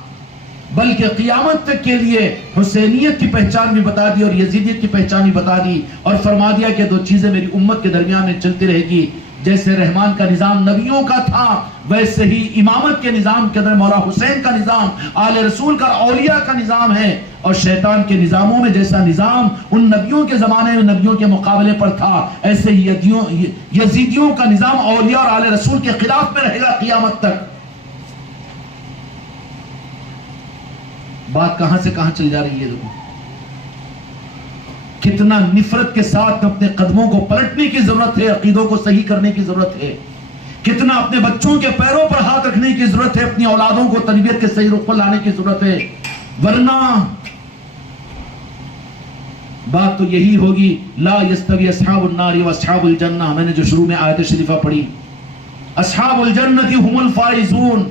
بلکہ قیامت تک کے لیے حسینیت کی پہچان بھی بتا دی اور یزیدیت کی پہچان بھی بتا دی, اور فرما دیا کہ دو چیزیں میری امت کے درمیان میں چلتی رہے گی. جیسے رحمان کا نظام نبیوں کا تھا, ویسے ہی امامت کے نظام کے اندر مولا حسین کا نظام, آل رسول کا, اولیاء کا نظام ہے. اور شیطان کے نظاموں میں جیسا نظام ان نبیوں کے زمانے میں نبیوں کے مقابلے پر تھا, ایسے ہی یزیدیوں کا نظام اولیاء اور آل رسول کے خلاف میں رہے گا قیامت تک. بات کہاں سے کہاں چل جا رہی ہے. دیکھو کتنا نفرت کے ساتھ اپنے قدموں کو پلٹنے کی ضرورت ہے, عقیدوں کو صحیح کرنے کی ضرورت ہے. کتنا اپنے بچوں کے پیروں پر ہاتھ رکھنے کی ضرورت ہے, اپنی اولادوں کو تربیت کے صحیح رخ پر لانے کی ضرورت ہے. ورنہ بات تو یہی ہوگی, لا یستوی اصحاب النار و اصحاب الجنہ. میں نے جو شروع میں آیت شریفہ پڑھی, اصحاب الجنت هم الفائزون,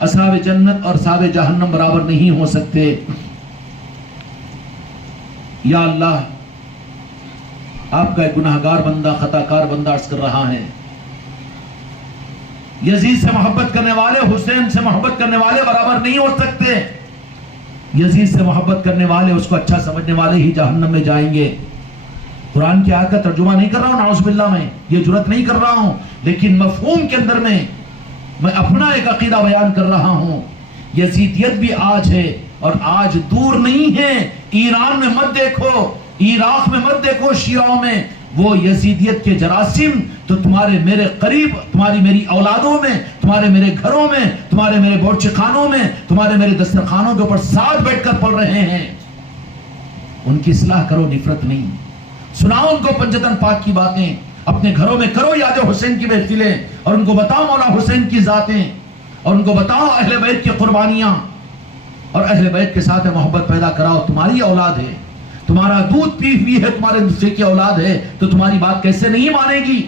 اصحاب جنت اور اصحاب جہنم برابر نہیں ہو سکتے. یا اللہ, آپ کا ایک گناہگار بندہ, خطا کار بندہ عرض کر رہا ہے, یزید سے محبت کرنے والے حسین سے محبت کرنے والے برابر نہیں ہو سکتے. یزید سے محبت کرنے والے, اس کو اچھا سمجھنے والے ہی جہنم میں جائیں گے. قرآن کی آیت کا ترجمہ نہیں کر رہا ہوں نعوذ باللہ, میں یہ جرات نہیں کر رہا ہوں, لیکن مفہوم کے اندر میں اپنا ایک عقیدہ بیان کر رہا ہوں. یزیدیت بھی آج ہے اور آج دور نہیں ہے. ایران میں مت دیکھو عراق میں مت دیکھو شیعوں میں وہ یزیدیت کے جراثیم، تو تمہارے میرے قریب، تمہاری میری اولادوں میں، تمہارے میرے گھروں میں، تمہارے میرے بورچے خانوں میں، تمہارے میرے دسترخوانوں کے اوپر ساتھ بیٹھ کر پڑھ رہے ہیں۔ ان کی اصلاح کرو، نفرت نہیں۔ سناؤ ان کو پنجتن پاک کی باتیں، اپنے گھروں میں کرو یاد حسین کی محفلیں، اور ان کو بتاؤ مولا حسین کی ذاتیں، اور ان کو بتاؤ اہل بیت کی قربانیاں، اور اہل بیت کے ساتھ محبت پیدا کراؤ۔ تمہاری اولاد ہے، تمہارا دودھ پی ہوئی ہے، تمہارے دوسرے کی اولاد ہے، تو تمہاری بات کیسے نہیں مانے گی؟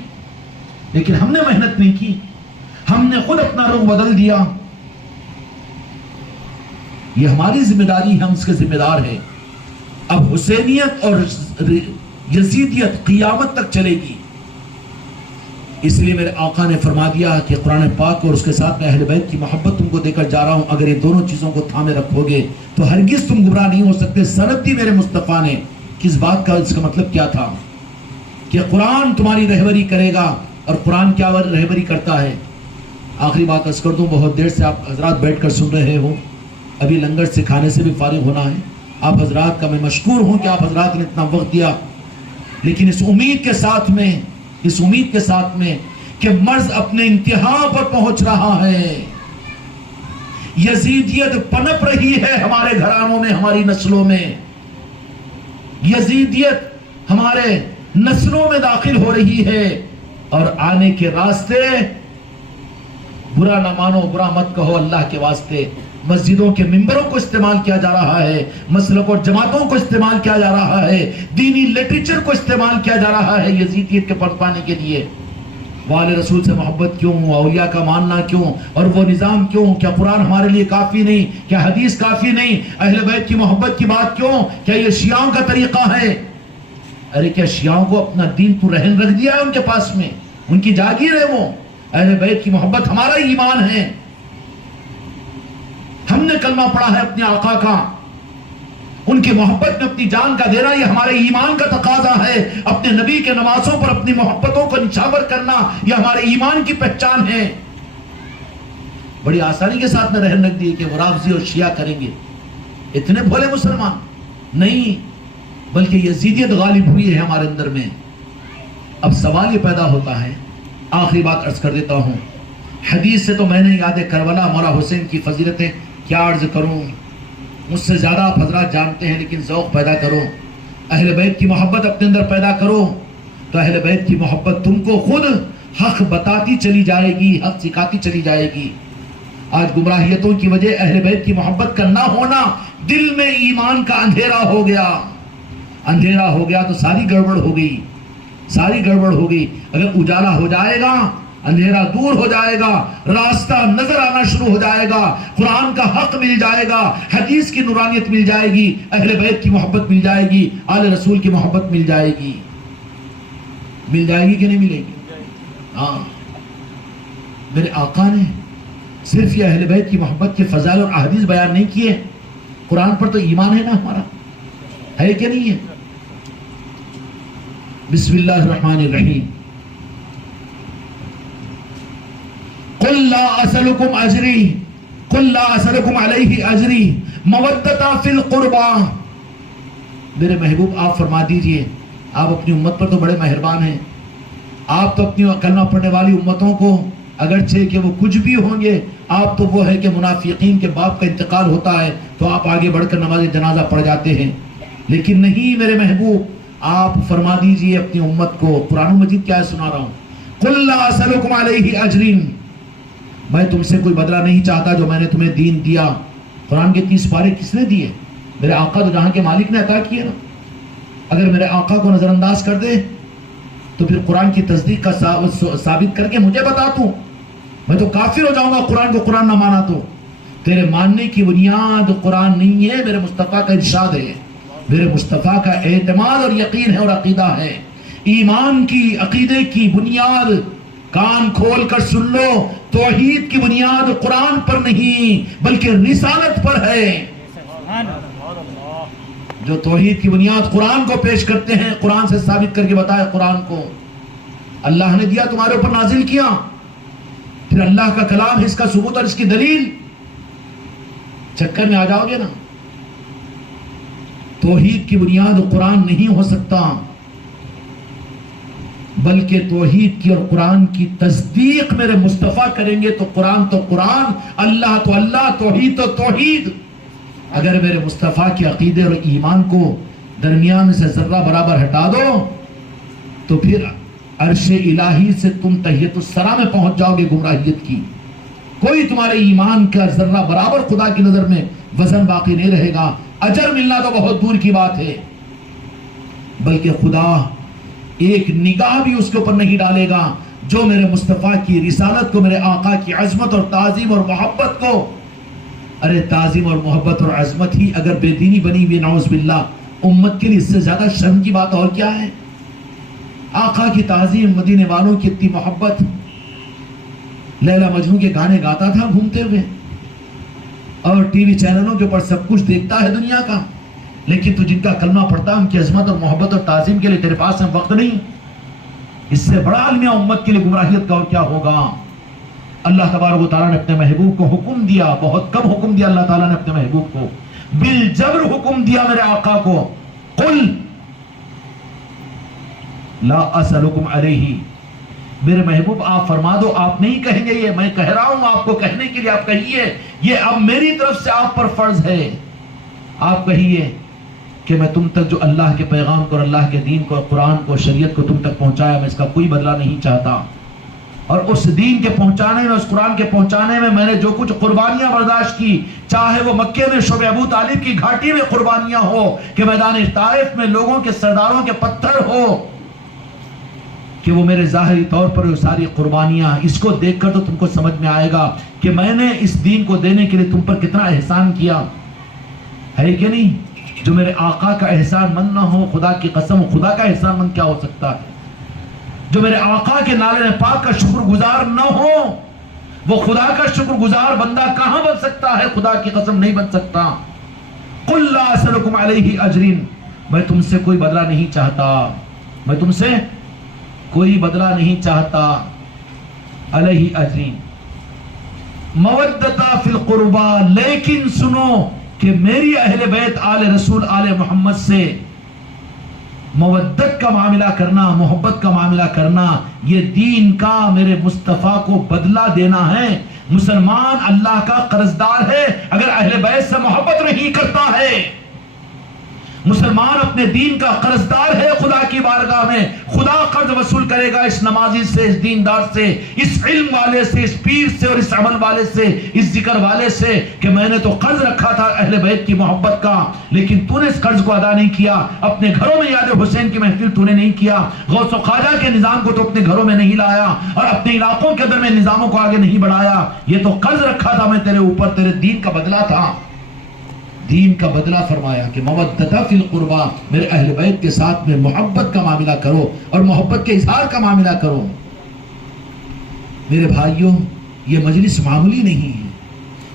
لیکن ہم نے محنت نہیں کی، ہم نے خود اپنا رخ بدل دیا۔ یہ ہماری ذمہ داری، ہم اس کے ذمہ دار ہیں۔ اب حسینیت اور یزیدیت قیامت تک چلے گی۔ اس لیے میرے آقا نے فرما دیا کہ قرآن پاک اور اس کے ساتھ میں اہل بیت کی محبت تم کو دے کر جا رہا ہوں، اگر یہ دونوں چیزوں کو تھامے رکھو گے تو ہرگز تم گمراہ نہیں ہو سکتے۔ سند دی میرے مصطفیٰ نے، کس بات کا، اس کا مطلب کیا تھا کہ قرآن تمہاری رہبری کرے گا، اور قرآن کیا رہبری کرتا ہے۔ آخری بات عرض کر دوں، بہت دیر سے آپ حضرات بیٹھ کر سن رہے ہو، ابھی لنگر سے کھانے سے بھی فارغ ہونا ہے۔ آپ حضرات کا میں مشکور ہوں کہ آپ حضرات نے اتنا وقت دیا، لیکن اس امید کے ساتھ میں کہ مرض اپنے انتہا پر پہنچ رہا ہے، یزیدیت پنپ رہی ہے ہمارے گھرانوں میں، ہماری نسلوں میں، یزیدیت ہمارے نسلوں میں داخل ہو رہی ہے، اور آنے کے راستے، برا نہ مانو، برا مت کہو اللہ کے واسطے، مسجدوں کے ممبروں کو استعمال کیا جا رہا ہے، مسلک اور جماعتوں کو استعمال کیا جا رہا ہے، دینی لٹریچر کو استعمال کیا جا رہا ہے یزیدیت کے پنپانے کے لیے۔ والے رسول سے محبت کیوں، اولیاء کا ماننا کیوں، اور وہ نظام کیوں؟ کیا قرآن ہمارے لیے کافی نہیں؟ کیا حدیث کافی نہیں؟ اہل بیت کی محبت کی بات کیوں؟ کیا یہ شیعوں کا طریقہ ہے؟ ارے کیا شیعوں کو اپنا دین تو رہن رکھ دیا ہے ان کے پاس میں؟ ان کی جاگیر ہے وہ۔ اہل بیت کی محبت ہمارا ایمان ہے، ہم نے کلمہ پڑھا ہے اپنے آقا کا، ان کی محبت میں اپنی جان کا دینا یہ ہمارے ایمان کا تقاضا ہے۔ اپنے نبی کے نوازوں پر اپنی محبتوں کو نچھاور کرنا یہ ہمارے ایمان کی پہچان ہے۔ بڑی آسانی کے ساتھ میں رہن رکھ دیے کہ وہ رافضی اور شیعہ کریں گے، اتنے بھولے مسلمان نہیں، بلکہ یزیدیت غالب ہوئی ہے ہمارے اندر میں۔ اب سوال یہ پیدا ہوتا ہے، آخری بات عرض کر دیتا ہوں، حدیث سے تو میں نے یاد کربلا مولا حسین کی فضیلتیں کیا عرض کروں، مجھ سے زیادہ آپ حضرات جانتے ہیں، لیکن ذوق پیدا کرو، اہل بیت کی محبت اپنے اندر پیدا کرو، تو اہل بیت کی محبت تم کو خود حق بتاتی چلی جائے گی، حق سکھاتی چلی جائے گی۔ آج گمراہیتوں کی وجہ اہل بیت کی محبت کا نہ ہونا، دل میں ایمان کا اندھیرا ہو گیا، اندھیرا ہو گیا تو ساری گڑبڑ ہو گئی، ساری گڑبڑ ہو گئی۔ اگر اجالا ہو جائے گا، اندھیرا دور ہو جائے گا، راستہ نظر آنا شروع ہو جائے گا، قرآن کا حق مل جائے گا، حدیث کی نورانیت مل جائے گی، اہل بیت کی محبت مل جائے گی، آل رسول کی محبت مل جائے گی۔ مل جائے گی کہ نہیں ملے گی؟ ہاں، میرے آقا نے صرف یہ اہل بیت کی محبت کے فضائل اور احادیث بیان نہیں کیے، قرآن پر تو ایمان ہے نا ہمارا، ہے کہ نہیں ہے؟ بسم اللہ الرحمن الرحیم، قل لا اسألكم اجری قل لا اسألكم علیہ اجری مودتا فی القربہ۔ میرے محبوب آپ فرما دیجئے، آپ اپنی امت پر تو بڑے مہربان ہیں، آپ تو اپنی کلمہ پڑھنے والی امتوں کو اگرچہ کہ وہ کچھ بھی ہوں گے، آپ تو وہ ہے کہ منافقین کے باپ کا انتقال ہوتا ہے تو آپ آگے بڑھ کر نماز جنازہ پڑھ جاتے ہیں، لیکن نہیں میرے محبوب، آپ فرما دیجئے اپنی امت کو، قرآن مجید کیا ہے سنا رہا ہوں، قل لا اسألكم علیہ اجر، میں تم سے کوئی بدلہ نہیں چاہتا جو میں نے تمہیں دین دیا۔ قرآن کے 30 پارے کس نے دیے؟ میرے آقا تو جہاں کے مالک نے عطا کیے نا۔ اگر میرے آقا کو نظر انداز کر دے تو پھر قرآن کی تصدیق کا ثابت کر کے مجھے بتا تو، میں تو کافر ہو جاؤں گا قرآن کو قرآن نہ مانا تو۔ تیرے ماننے کی بنیاد قرآن نہیں ہے، میرے مصطفیٰ کا ارشاد ہے، میرے مصطفیٰ کا اعتماد اور یقین ہے اور عقیدہ ہے۔ ایمان کی، عقیدے کی بنیاد کان کھول کر سن لو، توحید کی بنیاد قرآن پر نہیں بلکہ رسالت پر ہے۔ جو توحید کی بنیاد قرآن کو پیش کرتے ہیں، قرآن سے ثابت کر کے بتایا، قرآن کو اللہ نے دیا، تمہارے اوپر نازل کیا، پھر اللہ کا کلام ہے، اس کا ثبوت اور اس کی دلیل، چکر میں آ جاؤ گے نا۔ توحید کی بنیاد قرآن نہیں ہو سکتا، بلکہ توحید کی اور قرآن کی تصدیق میرے مصطفیٰ کریں گے تو قرآن تو قرآن، اللہ تو اللہ، توحید تو توحید۔ اگر میرے مصطفیٰ کے عقیدے اور ایمان کو درمیان سے ذرہ برابر ہٹا دو تو پھر عرش الہی سے تم تحیت السرا میں پہنچ جاؤ گے گمراہیت کی۔ کوئی تمہارے ایمان کا ذرہ برابر خدا کی نظر میں وزن باقی نہیں رہے گا۔ اجر ملنا تو بہت دور کی بات ہے، بلکہ خدا ایک نگاہ بھی اس کے اوپر نہیں ڈالے گا جو میرے مصطفیٰ کی رسالت کو، میرے آقا کی عظمت اور تعظیم اور محبت کو، ارے تعظیم اور محبت اور عظمت ہی اگر بے دینی بنی ہوئی نعوذ باللہ امت کے لیے اس سے زیادہ شرم کی بات اور کیا ہے؟ آقا کی تعظیم، مدینے والوں کی اتنی محبت، لیلا مجنوں کے گانے گاتا تھا گھومتے ہوئے، اور ٹی وی چینلوں کے اوپر سب کچھ دیکھتا ہے دنیا کا، لیکن تو جن کا کلمہ پڑھتا ہے ان کی عظمت اور محبت اور تعظیم کے لیے تیرے پاس میں وقت نہیں۔ اس سے بڑا عالمیہ امت کے لیے گمراہیت کا اور کیا ہوگا؟ اللہ تبارک و تعالیٰ نے اپنے محبوب کو حکم دیا، بہت کم حکم دیا اللہ تعالیٰ نے اپنے محبوب کو، بالجبر حکم دیا میرے آقا کو، قل لا اسألکم علیہ، میرے محبوب آپ فرما دو، آپ نہیں کہیں گے یہ میں کہہ رہا ہوں آپ کو کہنے کے لیے، آپ کہیے یہ اب میری طرف سے آپ پر فرض ہے، آپ کہیے کہ میں تم تک جو اللہ کے پیغام کو اور اللہ کے دین کو، قرآن کو، شریعت کو تم تک پہنچایا، میں اس کا کوئی بدلہ نہیں چاہتا، اور اس دین کے پہنچانے میں، اس قرآن کے پہنچانے میں میں نے جو کچھ قربانیاں برداشت کی، چاہے وہ مکے میں شعب ابو طالب کی گھاٹی میں قربانیاں ہو کہ میدان طائف میں لوگوں کے سرداروں کے پتھر ہو، کہ وہ میرے ظاہری طور پر وہ ساری قربانیاں، اس کو دیکھ کر تو تم کو سمجھ میں آئے گا کہ میں نے اس دین کو دینے کے لیے تم پر کتنا احسان کیا ہے کہ نہیں؟ جو میرے آقا کا احسان مند نہ ہو، خدا کی قسم خدا کا احسان مند کیا ہو سکتا ہے؟ جو میرے آقا کے نالے پاک کا شکر گزار نہ ہو، وہ خدا کا شکر گزار بندہ کہاں بن سکتا ہے؟ خدا کی قسم نہیں بن سکتا۔ قل لا اسألکم علیہ اجر، میں تم سے کوئی بدلہ نہیں چاہتا، میں تم سے کوئی بدلہ نہیں چاہتا، علیہ اجر مودتا فی القربا، لیکن سنو کہ میری اہل بیت آل رسول آل محمد سے مودت کا معاملہ کرنا، محبت کا معاملہ کرنا، یہ دین کا میرے مصطفیٰ کو بدلہ دینا ہے۔ مسلمان اللہ کا قرضدار ہے اگر اہل بیت سے محبت نہیں کرتا ہے، مسلمان اپنے دین کا قرضدار ہے خدا کی بارگاہ میں، خدا قرض وصول کرے گا اس نمازی سے، اس دیندار سے، اس علم والے سے، اس پیر سے، اور اس عمل والے سے، اس ذکر والے سے، کہ میں نے تو قرض رکھا تھا اہل بیت کی محبت کا، لیکن تو نے اس قرض کو ادا نہیں کیا، اپنے گھروں میں یاد حسین کی محفل تو نے نہیں کیا، غوث و خواجہ کے نظام کو تو اپنے گھروں میں نہیں لایا، اور اپنے علاقوں کے اندر میں نظاموں کو آگے نہیں بڑھایا، یہ تو قرض رکھا تھا میں تیرے اوپر، تیرے دین کا بدلہ تھا، دین کا بدلہ فرمایا کہ مودتا فی القربا، میرے اہل بیت کے ساتھ میں محبت کا معاملہ کرو اور محبت کے اظہار کا معاملہ کرو۔ میرے بھائیوں، یہ مجلس معمولی نہیں ہے،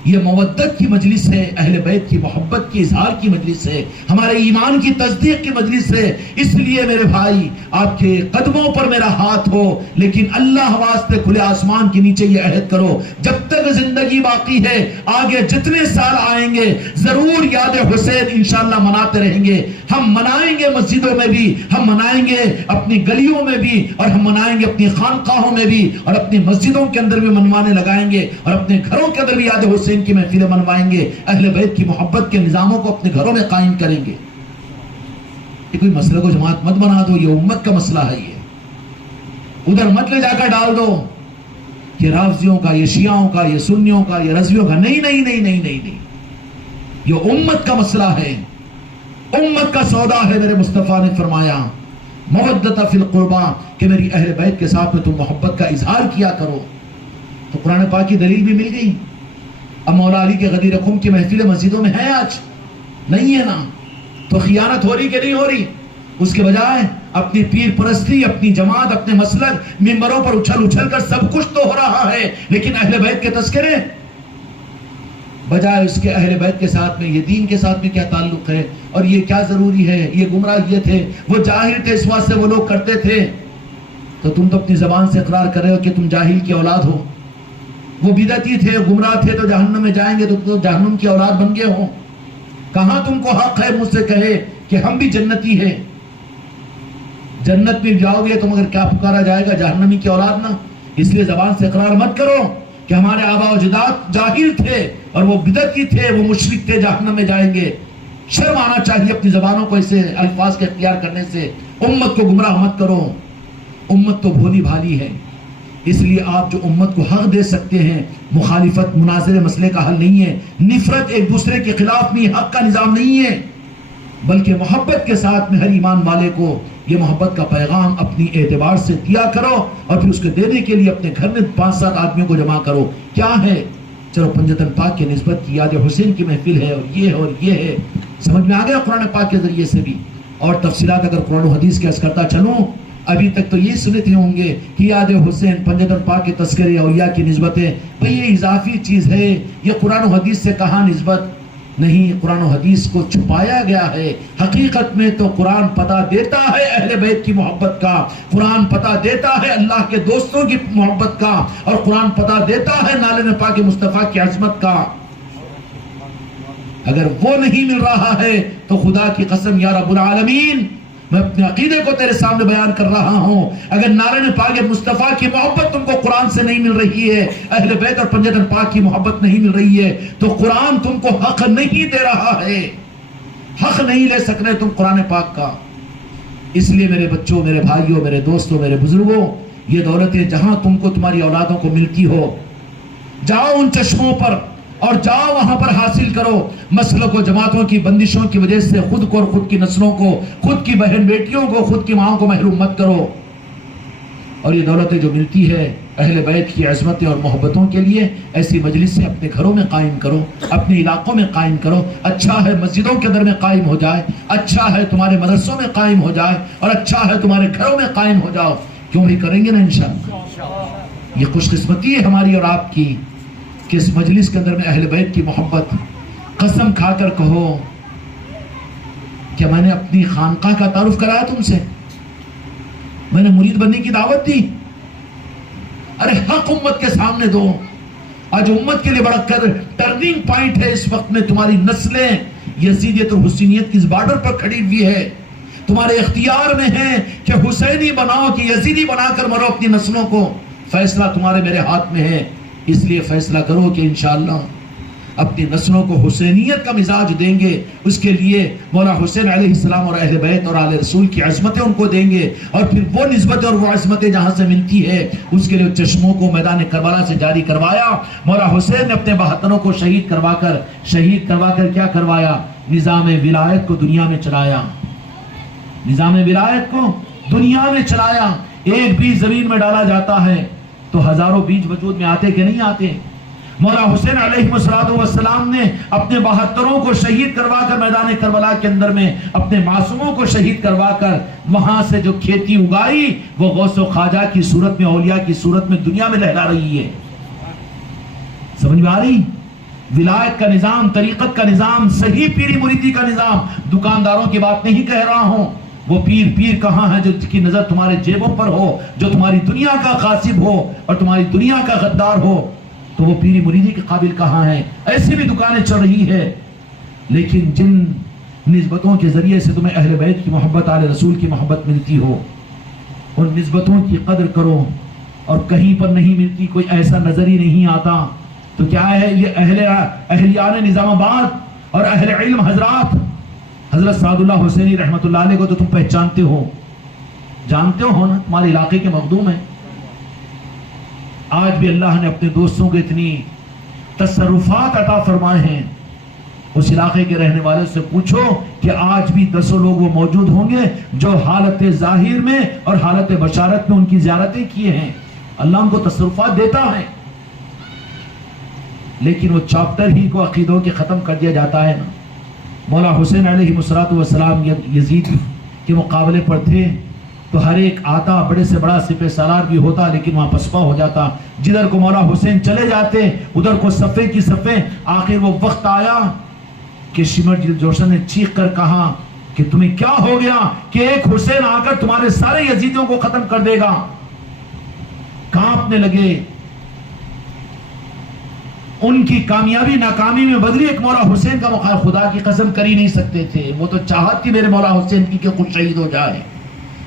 یہ مودت کی مجلس ہے، اہل بیت کی محبت کی اظہار کی مجلس ہے، ہمارے ایمان کی تصدیق کی مجلس ہے۔ اس لیے میرے بھائی آپ کے قدموں پر میرا ہاتھ ہو، لیکن اللہ واسطے کھلے آسمان کے نیچے یہ عہد کرو، جب تک زندگی باقی ہے، آگے جتنے سال آئیں گے ضرور یاد حسین انشاءاللہ مناتے رہیں گے، ہم منائیں گے مسجدوں میں بھی، ہم منائیں گے اپنی گلیوں میں بھی، اور ہم منائیں گے اپنی خانقاہوں میں بھی، اور اپنی مسجدوں کے اندر بھی منوانے لگائیں گے، اور اپنے گھروں کے اندر بھی یاد حسین کی محفلیں منوائیں گے، اہل بیت کی محبت کے نظاموں کو اپنے گھروں میں قائم کریں گے۔ یہ کوئی مسئلہ کو جماعت مت بنا دو، یہ امت کا مسئلہ ہے، یہ ادھر مت لے جا کر ڈال دو کہ رافضیوں کا، یہ شیعوں کا، یہ سنیوں کا، یہ رضویوں کا، نہیں نہیں نہیں نہیں نہیں نہیں، یہ امت کا مسئلہ ہے، امت کا سودا ہے۔ میرے مصطفیٰ نے فرمایا مودتا فی القربا، کہ میری اہل بیت کے ساتھ میں تم محبت کا اظہار کیا کرو۔ تو قرآن پاک کی دلیل بھی مل گئی۔ اب مولا علی کے غدیر خم کی محفلیں مسجدوں میں ہیں آج؟ نہیں ہے نا، تو خیانت ہو رہی کہ نہیں ہو رہی؟ اس کے بجائے اپنی پیر پرستی، اپنی جماعت، اپنے مسلک، منبروں پر اچھل اچھل کر سب کچھ تو ہو رہا ہے، لیکن اہل بیت کے تذکرے بجائے اس کے اہل بیت کے ساتھ میں، یہ دین کے ساتھ میں کیا تعلق ہے اور یہ کیا ضروری ہے، یہ گمراہیت ہے، وہ جاہل تھے اس واسطے وہ لوگ کرتے تھے، تو تم تو اپنی زبان سے اقرار کر رہے ہو کہ تم جاہل کی اولاد ہو، وہ بدعتی تھے، گمراہ تھے تو جہنم میں جائیں گے، تو جہنم کی اولاد بن گئے ہو۔ کہاں تم کو حق ہے مجھ سے کہے کہ ہم بھی جنتی ہیں. جنت میں جاؤ گے تو مگر کیا پکارا جائے گا؟ جہنمی کی اولاد نا. اس لیے زبان سے اقرار مت کرو کہ ہمارے آبا و اجداد جاہل تھے اور وہ بدعتی تھے، وہ مشرک تھے، جہنم میں جائیں گے. شرم آنا چاہیے اپنی زبانوں کو ایسے الفاظ کے اختیار کرنے سے. امت کو گمراہ مت کرو. امت تو بھولی بھالی ہے. اس لیے آپ جو امت کو حق دے سکتے ہیں، مخالفت مناظرے مسئلے کا حل نہیں ہے، نفرت ایک دوسرے کے خلاف نہیں، حق کا نظام نہیں ہے، بلکہ محبت کے ساتھ میں ہر ایمان والے کو یہ محبت کا پیغام اپنی اعتبار سے دیا کرو اور پھر اس کو دینے کے لیے اپنے گھر میں 5-7 آدمیوں کو جمع کرو. کیا ہے؟ چلو پنجتن پاک کی نسبت کی یاد حسین کی محفل ہے اور یہ ہے. سمجھ میں آ گیا قرآن پاک کے ذریعے سے بھی. اور تفصیلات اگر قرآن و حدیث کے عرض کرتا چلوں، ابھی تک تو یہ سنتے ہوں گے کہ یاد حسین، پنجتن پاک کے تذکرے، اولیاء کی نسبتیں. بھئی یہ اضافی چیز ہے، یہ قرآن و حدیث سے کہاں نسبت؟ نہیں، قرآن و حدیث کو چھپایا گیا ہے. حقیقت میں تو قرآن پتہ دیتا ہے اہل بیت کی محبت کا، قرآن پتہ دیتا ہے اللہ کے دوستوں کی محبت کا، اور قرآن پتہ دیتا ہے نالے پاک مصطفیٰ کی عظمت کا. اگر وہ نہیں مل رہا ہے تو خدا کی قسم یا رب العالمین، میں اپنے عقیدے کو تیرے سامنے بیان کر رہا ہوں، اگر نالے پاک مصطفیٰ کی محبت تم کو قرآن سے نہیں مل رہی ہے، اہل بیت اور پنجتن پاک کی محبت نہیں مل رہی ہے، تو قرآن تم کو حق نہیں دے رہا ہے. حق نہیں لے سک رہے تم قرآن پاک کا. اس لیے میرے بچوں، میرے بھائیوں، میرے دوستوں، میرے بزرگوں، یہ دولتیں جہاں تم کو تمہاری اولادوں کو ملتی ہو، جاؤ ان چشموں پر اور جاؤ وہاں پر حاصل کرو. مسلک و جماعتوں کی بندشوں کی وجہ سے خود کو اور خود کی نسلوں کو، خود کی بہن بیٹیوں کو، خود کی ماں کو محروم مت کرو. اور یہ دولتیں جو ملتی ہے اہل بیت کی عظمتیں اور محبتوں کے لیے، ایسی مجلس سے اپنے گھروں میں قائم کرو، اپنے علاقوں میں قائم کرو. اچھا ہے مسجدوں کے اندر میں قائم ہو جائے، اچھا ہے تمہارے مدرسوں میں قائم ہو جائے، اور اچھا ہے تمہارے گھروں میں قائم ہو جاؤ. کیوں نہیں کریں گے نا انشاءاللہ. یہ خوش قسمتی ہے ہماری اور آپ کی کہ اس مجلس کے اندر میں اہل بیت کی محبت. قسم کھا کر کہو کہ میں نے اپنی خانقاہ کا تعارف کرایا تم سے، میں نے مرید بننے کی دعوت دی. ارے حق امت کے سامنے دو. آج امت کے لیے بڑا ٹرننگ پوائنٹ ہے اس وقت میں. تمہاری نسلیں یزیدیت اور حسینیت کی اس بارڈر پر کھڑی ہوئی ہے. تمہارے اختیار میں ہے کہ حسینی بناؤ کہ یزیدی بنا کر مرو اپنی نسلوں کو. فیصلہ تمہارے میرے ہاتھ میں ہے. اس لیے فیصلہ کرو کہ انشاءاللہ اپنی نسلوں کو حسینیت کا مزاج دیں گے. اس کے لیے مولا حسین علیہ السلام اور اہل بیت اور آل رسول کی عظمتیں ان کو دیں گے. اور پھر وہ نسبتیں اور وہ عظمتیں جہاں سے ملتی ہے اس کے لیے چشموں کو میدان کربلا سے جاری کروایا. مولا حسین نے اپنے 72 کو شہید کروا کر کیا کروایا؟ نظام ولایت کو دنیا میں چلایا. نظام ولایت کو دنیا میں چلایا. ایک بیج زمین میں ڈالا جاتا ہے تو ہزاروں بیج وجود میں آتے کہ نہیں آتے؟ مولا حسین علیہ السلام نے اپنے 72 کو شہید کروا کر میدان کربلا کے اندر میں اپنے معصوموں کو شہید کروا کر وہاں سے جو کھیتی اگائی وہ غوث و خواجہ کی صورت میں، اولیاء کی صورت میں دنیا میں لہرا رہی ہے. سمجھ میں آ رہی؟ ولایت کا نظام، طریقت کا نظام، صحیح پیری مریدی کا نظام. دکانداروں کی بات نہیں کہہ رہا ہوں. وہ پیر کہاں ہے جو کی نظر تمہارے جیبوں پر ہو، جو تمہاری دنیا کا قاصب ہو اور تمہاری دنیا کا غدار ہو، تو وہ پیری مریدی کے قابل کہاں ہے؟ ایسی بھی دکانیں چل رہی ہے. لیکن جن نسبتوں کے ذریعے سے تمہیں اہل بیت کی محبت، آل رسول کی محبت ملتی ہو، ان نسبتوں کی قدر کرو. اور کہیں پر نہیں ملتی، کوئی ایسا نظر ہی نہیں آتا. تو کیا ہے یہ اہلیان نظام آباد اور اہل علم حضرات؟ حضرت سعد اللہ حسینی رحمت اللہ علیہ کو تو تم پہچانتے ہو، جانتے ہو نا، تمہارے علاقے کے مخدوم ہیں. آج بھی اللہ نے اپنے دوستوں کو اتنی تصرفات عطا فرمائے ہیں. اس علاقے کے رہنے والوں سے پوچھو کہ آج بھی 10 لوگ وہ موجود ہوں گے جو حالت ظاہر میں اور حالت بشارت میں ان کی زیارتیں کیے ہیں. اللہ ان کو تصرفات دیتا ہے، لیکن وہ چاپٹر ہی کو عقیدوں کے ختم کر دیا جاتا ہے نا. مولا حسین علیہ السلام یزید کے مقابلے پر تھے تو ہر ایک آتا بڑے سے بڑا سپہ سالار بھی ہوتا، لیکن وہاں پسپا ہو جاتا. جدھر کو مولا حسین چلے جاتے ادھر کو صفے کی صفے. آخر وہ وقت آیا کہ شمر جوشن نے چیخ کر کہا کہ تمہیں کیا ہو گیا کہ ایک حسین آ کر تمہارے سارے یزیدیوں کو ختم کر دے گا. کانپنے لگے. ان کی کامیابی ناکامی میں بدلی ایک مولا حسین کا مقابلہ خدا کی قسم کر ہی نہیں سکتے تھے. وہ تو چاہت تھی میرے مولا حسین کی کہ خود شہید ہو جائے.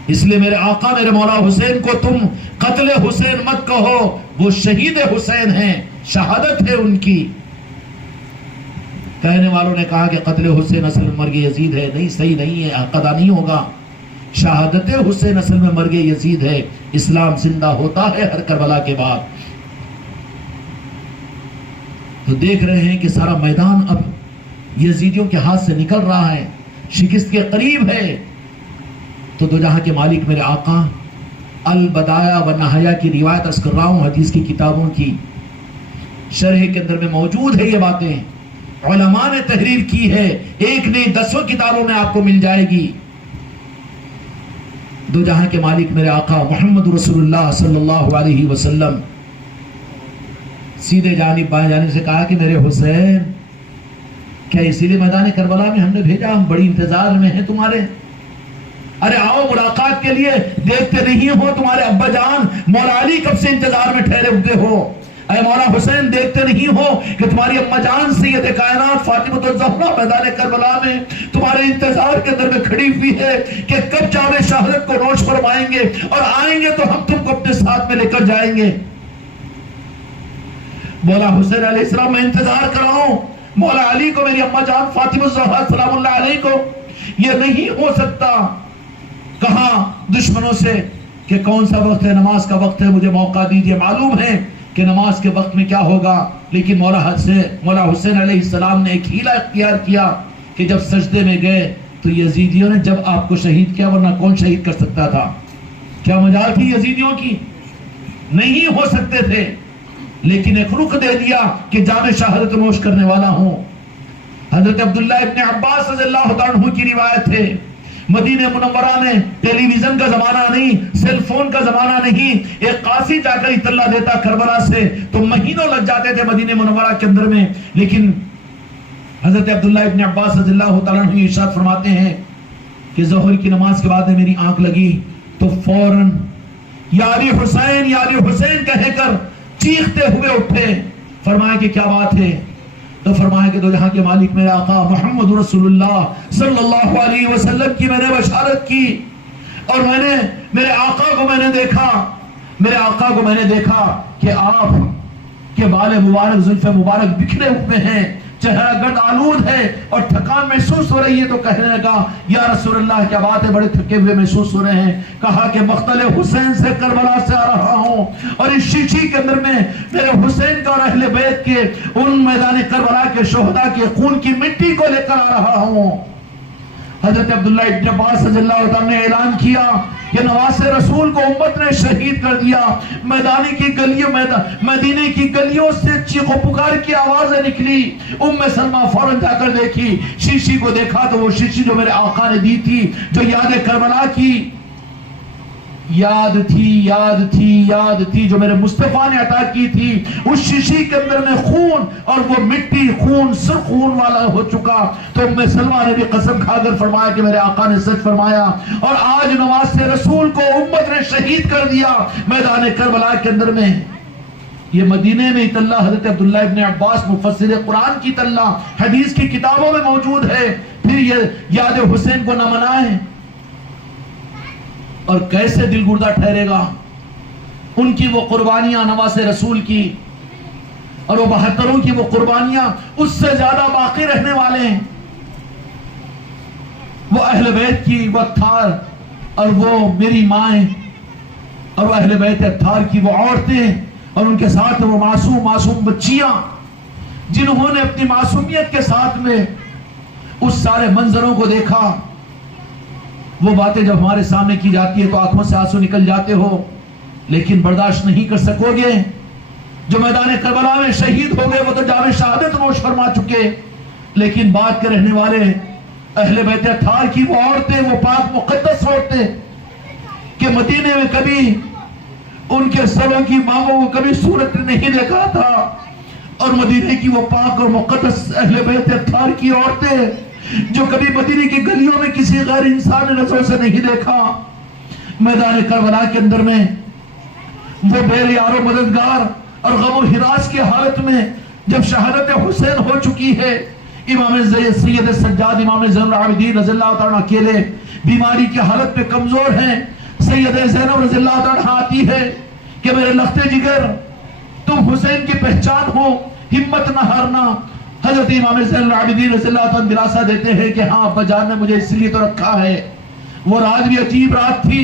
اس لیے میرے آقا میرے مولا حسین کو تم قتل حسین مت کہو، وہ شہید حسین ہیں، شہادت ہے ان کی. کہنے والوں نے کہا کہ قتل حسین اصل میں مرگ یزید ہے. نہیں، صحیح نہیں ہے، حق ادا نہیں ہوگا. شہادت حسین اصل میں مرگ یزید ہے. اسلام زندہ ہوتا ہے ہر کربلا کے بعد. تو دیکھ رہے ہیں کہ سارا میدان اب یزیدیوں کے ہاتھ سے نکل رہا ہے، شکست کے قریب ہے. تو دو جہاں کے مالک میرے آقا البدایہ و نہایہ کی روایت عرض کر رہا ہوں، حدیث کی کتابوں کی شرح کے اندر میں موجود ہے. یہ باتیں علماء نے تحریر کی ہے، ایک نہیں 10 کتابوں میں آپ کو مل جائے گی. دو جہاں کے مالک میرے آقا محمد رسول اللہ صلی اللہ علیہ وسلم سیدھے جانب بائیں جانب سے کہا کہ میرے حسین، کیا اسی لیے میدان کربلا میں ہم نے بھیجا؟ ہم بڑی انتظار میں ہیں تمہارے. ارے آؤ ملاقات کے لیے. دیکھتے نہیں ہو تمہارے ابا جان مولا علی کب سے انتظار میں ٹھہرے ہوئے ہو؟ اے مولا حسین، دیکھتے نہیں ہو کہ تمہاری اما جان سید کائنات فاطمہ الزہرا میدان کربلا میں تمہارے انتظار کے اندر میں کھڑی ہوئی ہے کہ کب جام شہادت کو نوش فرمائیں گے، اور آئیں گے تو ہم تم کو اپنے ساتھ میں لے کر جائیں گے. مولا حسین علیہ السلام میں انتظار کر رہا ہوں. مولا علی کو، میری اما جان فاطمہ الزہرا سلام اللہ علیہ کو یہ نہیں ہو سکتا. کہاں دشمنوں سے کہ کون سا وقت ہے؟ نماز کا وقت ہے، مجھے موقع دیجئے. معلوم ہے کہ نماز کے وقت میں کیا ہوگا، لیکن مولا حسین علیہ السلام نے ایک ہیلہ اختیار کیا کہ جب سجدے میں گئے تو یزیدیوں نے جب آپ کو شہید کیا، ورنہ کون شہید کر سکتا تھا؟ کیا مجال تھی یزیدیوں کی؟ نہیں ہو سکتے تھے. لیکن ایک رخ دے دیا کہ جام شہادت نوش کرنے والا ہوں. حضرت عبداللہ ابن عباس رضی اللہ عنہ کی روایت ہے، مدینہ منورہ میں ٹیلی ویژن کا زمانہ نہیں، سیل فون کا زمانہ نہیں. ایک قاصد جا کر اطلاع دیتا کربلا سے تو مہینوں لگ جاتے تھے مدینہ منورہ کے اندر میں. لیکن حضرت عبداللہ ابن عباس رضی اللہ تعالیٰ عنہ ارشاد فرماتے ہیں کہ ظہر کی نماز کے بعد میری آنکھ لگی تو فوراً یا علی حسین، یا علی حسین کہہ کر چیختے ہوئے اٹھے. فرمایا کہ کیا بات ہے؟ تو فرمایا کہ دو جہاں کے مالک میرے آقا محمد رسول اللہ صلی اللہ علیہ وسلم کی میں نے بشارت کی، اور میں نے میرے آقا کو میں نے دیکھا کہ آپ کے بال مبارک، زلف مبارک بکھرے ہوئے ہیں، چہرہ گرد آلود ہے اور تھکان محسوس ہو رہی ہے. تو کہنے لگا یا رسول اللہ کیا بات ہے، بڑے تھکے ہوئے محسوس ہو رہے ہیں. کہا کہ مقتل حسین سے کربلا سے آ رہا ہوں، اور اس شیشی کے اندر میں میرے حسین کا اور اہل بیت کے ان میدان کربلا کے شہداء کے خون کی مٹی کو لے کر آ رہا ہوں. حضرت عبداللہ ابن عباس رضی اللہ عنہ نے اعلان کیا کہ نواز رسول کو امت نے شہید کر دیا. مدینے کی گلیوں سے چیخ و پکار کی آوازیں نکلی. ام سلمہ فوراً جا کر دیکھی، شیشی کو دیکھا تو وہ شیشی جو میرے آقا نے دی تھی، جو یاد کربلا کی یاد تھی جو میرے مصطفیٰ نے عطا کی تھی، اس شیشی کے اندر میں خون، اور وہ مٹی خون سرخ خون والا ہو چکا. تو ام سلمہ نے بھی قسم کھا کر فرمایا کہ میرے آقا نے سچ فرمایا، اور آج نواز رسول کو امت نے شہید کر دیا میدان کربلا کے اندر میں. یہ مدینے میں اطلاع حضرت عبداللہ ابن عباس مفسر قرآن کی اطلاع حدیث کی کتابوں میں موجود ہے. پھر یہ یاد حسین کو نہ منائیں اور کیسے دل گردہ ٹھہرے گا. ان کی وہ قربانیاں نواز رسول کی اور وہ 72 کی وہ قربانیاں اس سے زیادہ باقی رہنے والے ہیں. وہ اہل بیت کی وہ اطہار، اور وہ میری مائیں، اور وہ اہل بیت اطہار کی وہ عورتیں، اور ان کے ساتھ وہ معصوم بچیاں جنہوں نے اپنی معصومیت کے ساتھ میں اس سارے منظروں کو دیکھا. وہ باتیں جب ہمارے سامنے کی جاتی ہے تو آنکھوں سے آنسو نکل جاتے ہو، لیکن برداشت نہیں کر سکو گے. جو میدان کربلا میں شہید ہو گئے وہ تو جام شہادت نوش فرما چکے، لیکن بات کے رہنے والے اہل بیت اطہار کی وہ عورتیں، وہ پاک مقدس عورتیں کہ مدینے میں کبھی ان کے سروں کی مانگوں کو کبھی صورت نہیں دیکھا تھا، اور مدینے کی وہ پاک اور مقدس اہل بیت اطہار کی عورتیں جو کبھی مدینے کی گلیوں میں کسی غیر انسان نظروں سے نہیں دیکھا. میدان کربلا کے اندر میں وہ بے یار و مددگار اور غم و ہراس کی حالت میں جب شہادت حسین ہو چکی ہے، امام سید سجاد امام زین العابدین رضی اللہ تعالیٰ اکیلے بیماری کی حالت میں کمزور ہیں، سید زینب رضی اللہ تعالیٰ آتی ہے کہ میرے لخت جگر تم حسین کی پہچان ہو، ہمت نہ ہارنا۔ حضرت امام زین العابدین رضی اللہ تعالیٰ دلاسا دیتے ہیں کہ ہاں ابا جان نے مجھے اس لیے تو رکھا ہے۔ وہ رات بھی عجیب رات تھی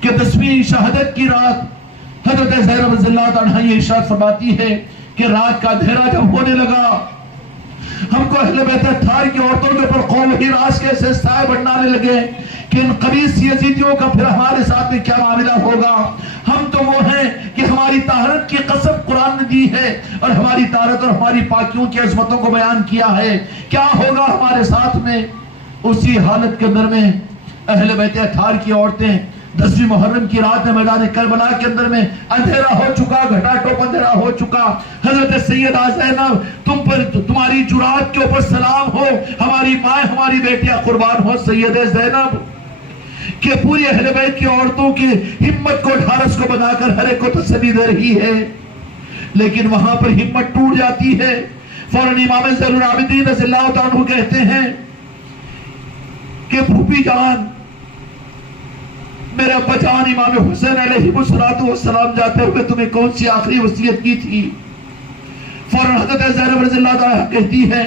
کہ 10ویں شہادت کی رات حضرت زینب رضی اللہ تعالیٰ یہ ارشاد فرماتی ہے کہ رات کا اندھیرا جب ہونے لگا، ہم کو اہل بیت اطہار کی عورتوں کے اوپر قوم ہی راز کے ایسے سائے بڑھنے لگے کہ ان خبیث یزیدیوں کا پھر ہمارے ساتھ میں کیا معاملہ ہوگا۔ ہم تو وہ ہیں کہ ہماری طہارت کی قسم قرآن نے دی ہے اور ہماری طہارت اور ہماری پاکیوں کی عظمتوں کو بیان کیا ہے، کیا ہوگا ہمارے ساتھ میں۔ اسی حالت کے اندر میں اہل بیت اطہار کی عورتیں 10ویں محرم کی رات میں میدان کربلا کے اندر میں اندھیرا ہو چکا، گھٹا ٹوپ اندھیرا ہو چکا، حضرت سیدہ زینب تم پر تمہاری جرات کے اوپر سلام ہو، ہماری ماں ہماری بیٹیاں قربان ہو سید زینب، کہ پوری اہل بیت کی عورتوں کی ہمت کو ڈھارس کو بنا کر ہر ایک کو تسلی دے رہی ہے۔ لیکن وہاں پر ہمت ٹوٹ جاتی ہے، فوراً امام زین العابدین رضی اللہ تعالیٰ عنہ کہتے ہیں کہ پھوپھی جان، میرے ابا جان امام حسین علیہ السلام جاتے ہوئے تمہیں کون سی آخری وصیت کی تھی؟ فوراً حضرت زینب رضی اللہ تعالیٰ کہتی ہے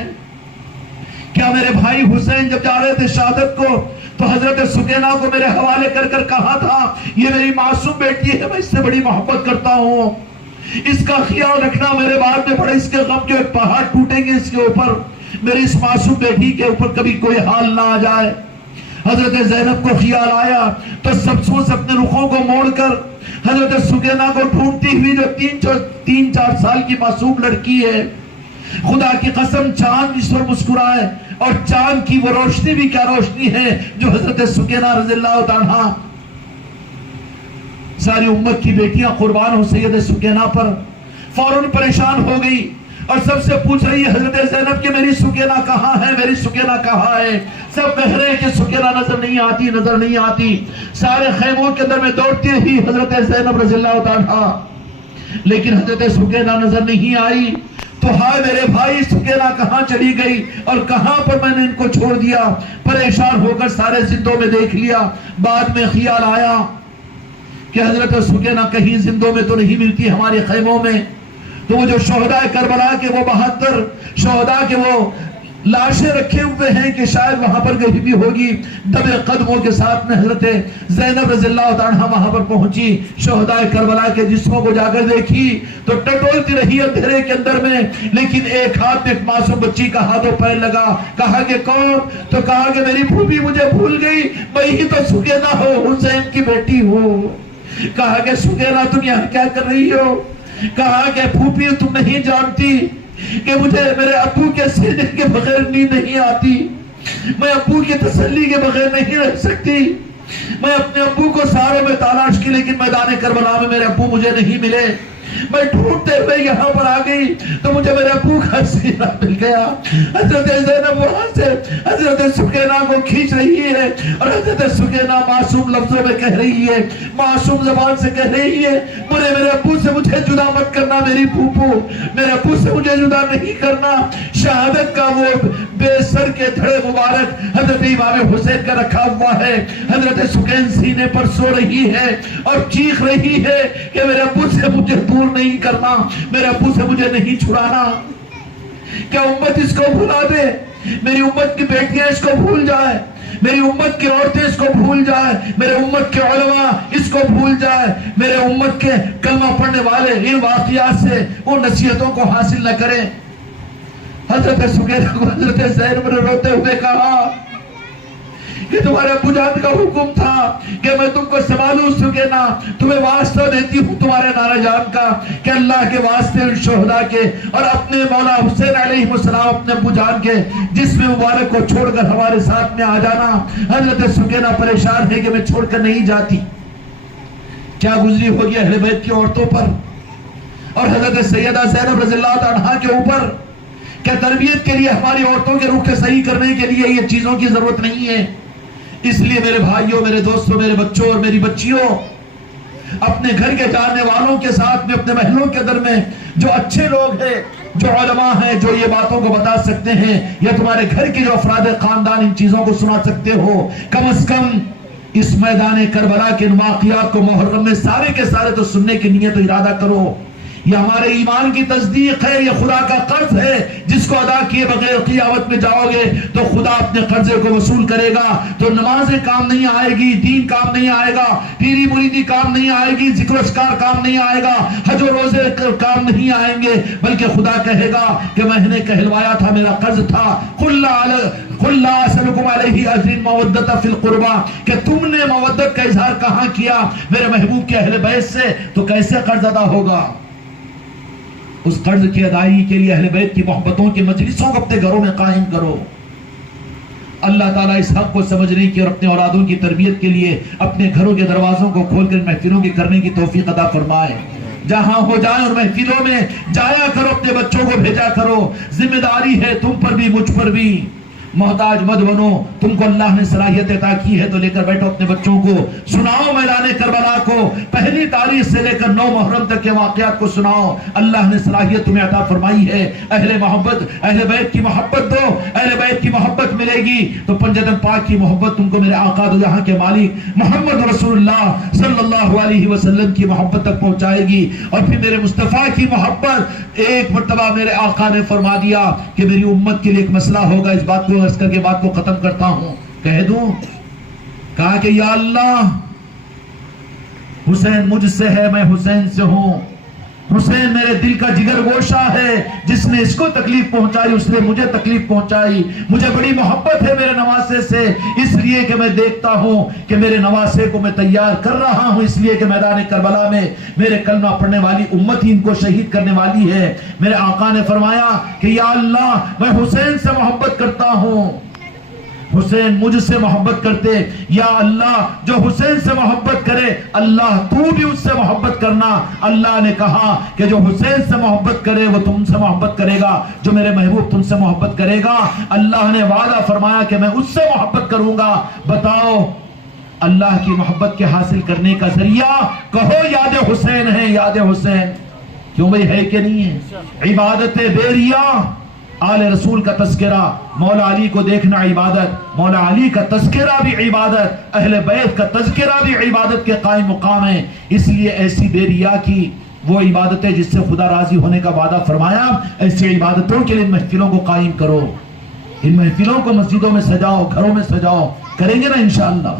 کیا میرے بھائی حسین جب جا رہے تھے شہادت کو تو حضرت سکینہ کو میرے حوالے کر کر کہا تھا یہ میری معصوم بیٹی ہے، میں اس سے بڑی محبت کرتا ہوں، اس کا خیال رکھنا، میرے بعد میں بڑے اس کے غم جو ایک پہاڑ ٹوٹیں گے اس کے اوپر، میری اس معصوم بیٹی کے اوپر کبھی کوئی حال نہ آ جائے۔ حضرت زینب کو خیال آیا تو سبسوس اپنے رخوں کو موڑ کر حضرت سکینہ کو ڈھونڈتی ہوئی جو 3-4 سال کی معصوم لڑکی ہے، خدا کی قسم چاند جس پر مسکرائے، اور چاند کی وہ روشنی بھی کیا روشنی ہے جو حضرت سکینہ رضی اللہ تعالیٰ، ساری امت کی بیٹیاں قربان ہو سید سکینہ پر، فوراً پریشان ہو گئی اور سب سے پوچھ رہی ہے حضرت زینب کہ میری سکینہ کہاں ہے، میری سکینہ کہاں ہے؟ سب کہہ رہے ہیں کہ سکینہ نظر نہیں آتی، نظر نہیں آتی۔ سارے خیموں کے اندر میں دوڑتی رہی حضرت زینب رضی اللہ تعالیٰ، لیکن حضرت سکینہ نظر نہیں آئی۔ تو ہائے میرے بھائی سکینہ کہاں چلی گئی اور کہاں پر میں نے ان کو چھوڑ دیا؟ پریشان ہو کر سارے زندوں میں دیکھ لیا، بعد میں خیال آیا کہ حضرت سکینہ کہیں زندوں میں تو نہیں ملتی ہمارے خیموں میں، تو وہ جو شہداء کربلا کے وہ 72 شہداء کے وہ لاشیں رکھے ہوئے ہیں کہ شاید وہاں پر کہیں بھی ہوگی۔ دبے قدموں کے ساتھ میں حضرت زینب رضی اللہ تعالیٰ وہاں پر پہنچی، شہداء کربلا کے جسموں کو جا کر دیکھی تو ٹٹولتی رہی اندھیرے کے اندر میں، لیکن ایک ہاتھ میں ایک معصوم بچی کا ہاتھ و پیر لگا۔ کہا کہ کون؟ تو کہا کہ میری پھوپھی مجھے بھول گئی، میں ہی تو سکینہ ہو، حسین کی بیٹی ہوں۔ کہا کہ سکینہ تم یہاں کیا کر رہی ہو؟ کہا کہ پھوپھی تم نہیں جانتی کہ مجھے میرے ابو کے سینے کے بغیر نیند نہیں آتی، میں ابو کی تسلی کے بغیر نہیں رہ سکتی، میں اپنے ابو کو ساروں میں تلاش کی لیکن میدان کربلا میں میرے ابو مجھے نہیں ملے، میں ڈھونڈتے ہوئے یہاں پر آ گئی تو مجھے میرے ابو کا سینہ مل گیا۔ حضرت زینب وہاں سے حضرت سکینہ کو کھینچ رہی ہے اور حضرت سکینہ معصوم لفظوں میں کہہ رہی ہے، معصوم زبان سے کہہ رہی ہے میرے ابو سے مجھے جدا مت کرنا، میری پھوپھو میرے ابو سے مجھے جدا نہیں کرنا۔ شہادت کا وہ بے سر کے دھڑے مبارک حضرت امام حسین کا رکھا ہوا ہے، حضرت سکین سینے پر سو رہی ہے اور چیخ رہی ہے کہ میرے ابو سے مجھے دور نہیں کرنا، میرے ابو سے مجھے نہیں چھڑانا۔ کیا امت اس کو بھلا دے؟ میری امت کی بیٹیاں اس کو بھول جائے، میری امت کی عورتیں اس کو بھول جائے، میرے امت کے علماء اس کو بھول جائے، میرے امت کے کلمہ پڑھنے والے ان واقعات سے ان نصیحتوں کو حاصل نہ کریں۔ حضرت سکینہ کو حضرت زینب نے روتے ہوئے کہا کہ تمہارے ابو جان کا حکم تھا کہ میں تم کو سنبھالوں سکینہ، تمہیں واسطہ دیتی ہوں تمہارے نانا جان کا کہ اللہ کے واسطے ان شہداء کے اور اپنے مولا حسین علیہ السلام اپنے ابو جان کے جسم مبارک کو چھوڑ کر ہمارے ساتھ میں آ جانا۔ حضرت سکینہ پریشان ہے کہ میں چھوڑ کر نہیں جاتی۔ کیا گزری ہوگی اہل بیت کی عورتوں پر اور حضرت سیدہ زینب رضی اللہ تعالیٰ کے اوپر؟ کیا تربیت کے لیے ہماری عورتوں کے رخ کے صحیح کرنے کے لیے یہ چیزوں کی ضرورت نہیں ہے؟ اس لیے میرے بھائیوں، میرے دوستوں، میرے بچوں اور میری بچیوں، اپنے گھر کے جاننے والوں کے ساتھ میں، اپنے محلوں کے اندر میں جو اچھے لوگ ہیں جو علماء ہیں جو یہ باتوں کو بتا سکتے ہیں، یا تمہارے گھر کے جو افراد خاندان ان چیزوں کو سنا سکتے ہو، کم از کم اس میدان کربلا کے واقعات کو محرم میں سارے کے سارے تو سننے کی نیت و ارادہ کرو۔ یہ ہمارے ایمان کی تصدیق ہے، یہ خدا کا قرض ہے جس کو ادا کیے بغیر قیامت میں جاؤ گے تو خدا اپنے قرضے کو وصول کرے گا، تو نمازیں کام نہیں آئے گی، دین کام نہیں آئے گا، پیری مریدی کام نہیں آئے گی، ذکر و اذکار کام نہیں آئے گا، حج و روزے کام نہیں آئیں گے، بلکہ خدا کہے گا کہ میں نے کہلوایا تھا، میرا قرض تھا، قل لا اسألکم علیہ اجر مودۃ فی القربى، کہ تم نے مودت کا اظہار کہاں کیا میرے محبوب کے اہل بیت سے، تو کیسے قرض ادا ہوگا؟ اس قرض کی ادائیگی کے لیے اہل بیت کی محبتوں کی مجلسوں کو اپنے گھروں میں قائم کرو۔ اللہ تعالیٰ اس حق کو سمجھنے کی اور اپنے اولادوں کی تربیت کے لیے اپنے گھروں کے دروازوں کو کھول کر محفلوں کی کرنے کی توفیق عطا فرمائے۔ جہاں ہو جائے اور محفلوں میں جایا کرو، اپنے بچوں کو بھیجا کرو، ذمہ داری ہے تم پر بھی مجھ پر بھی، محتاج مت بنو، تم کو اللہ نے صلاحیت عطا کی ہے تو لے کر بیٹھو اپنے بچوں کو، سناؤ میدان کربلا کو، پہلی تاریخ سے لے کر 9 محرم تک کے واقعات کو سناؤ۔ اللہ نے صلاحیت تمہیں عطا فرمائی ہے، اہل محبت، اہل بیت کی محبت دو، اہل بیت کی محبت ملے گی تو پنجتن پاک کی محبت تم کو میرے آقا دو جہاں کے مالک محمد رسول اللہ صلی اللہ علیہ وسلم کی محبت تک پہنچائے گی، اور پھر میرے مصطفیٰ کی محبت، ایک مرتبہ میرے آقا نے فرما دیا کہ میری امت کے لیے ایک مسئلہ ہوگا، اس بات کو اس کر کے بات کو ختم کرتا ہوں، کہہ دوں، کہا کہ یا اللہ حسین مجھ سے ہے، میں حسین سے ہوں، حسین میرے دل کا جگر گوشہ ہے، جس نے اس کو تکلیف پہنچائی اس نے مجھے تکلیف پہنچائی، مجھے بڑی محبت ہے میرے نواسے سے، اس لیے کہ میں دیکھتا ہوں کہ میرے نواسے کو میں تیار کر رہا ہوں، اس لیے کہ میدان کربلا میں میرے کلمہ پڑھنے والی امت ہی ان کو شہید کرنے والی ہے۔ میرے آقا نے فرمایا کہ یا اللہ میں حسین سے محبت کرتا ہوں، حسین مجھ سے محبت کرتے، یا اللہ جو حسین سے محبت کرے اللہ تو بھی اس سے محبت کرنا۔ اللہ نے کہا کہ جو حسین سے محبت کرے وہ تم سے محبت کرے گا، جو میرے محبوب تم سے محبت کرے گا اللہ نے وعدہ فرمایا کہ میں اس سے محبت کروں گا۔ بتاؤ اللہ کی محبت کے حاصل کرنے کا ذریعہ، کہو یاد حسین ہے، یاد حسین، کیوں بھئی ہے کہ نہیں ہے؟ عبادت بیریا، آل رسول کا تذکرہ، مولا علی کو دیکھنا عبادت، مولا علی کا تذکرہ بھی عبادت، اہل بیت کا تذکرہ بھی عبادت کے قائم مقام ہے۔ اس لیے ایسی بے ریا کی وہ عبادتیں جس سے خدا راضی ہونے کا وعدہ فرمایا، ایسی عبادتوں کے لیے محفلوں کو قائم کرو، ان محفلوں کو مسجدوں میں سجاؤ، گھروں میں سجاؤ، کریں گے نا انشاءاللہ۔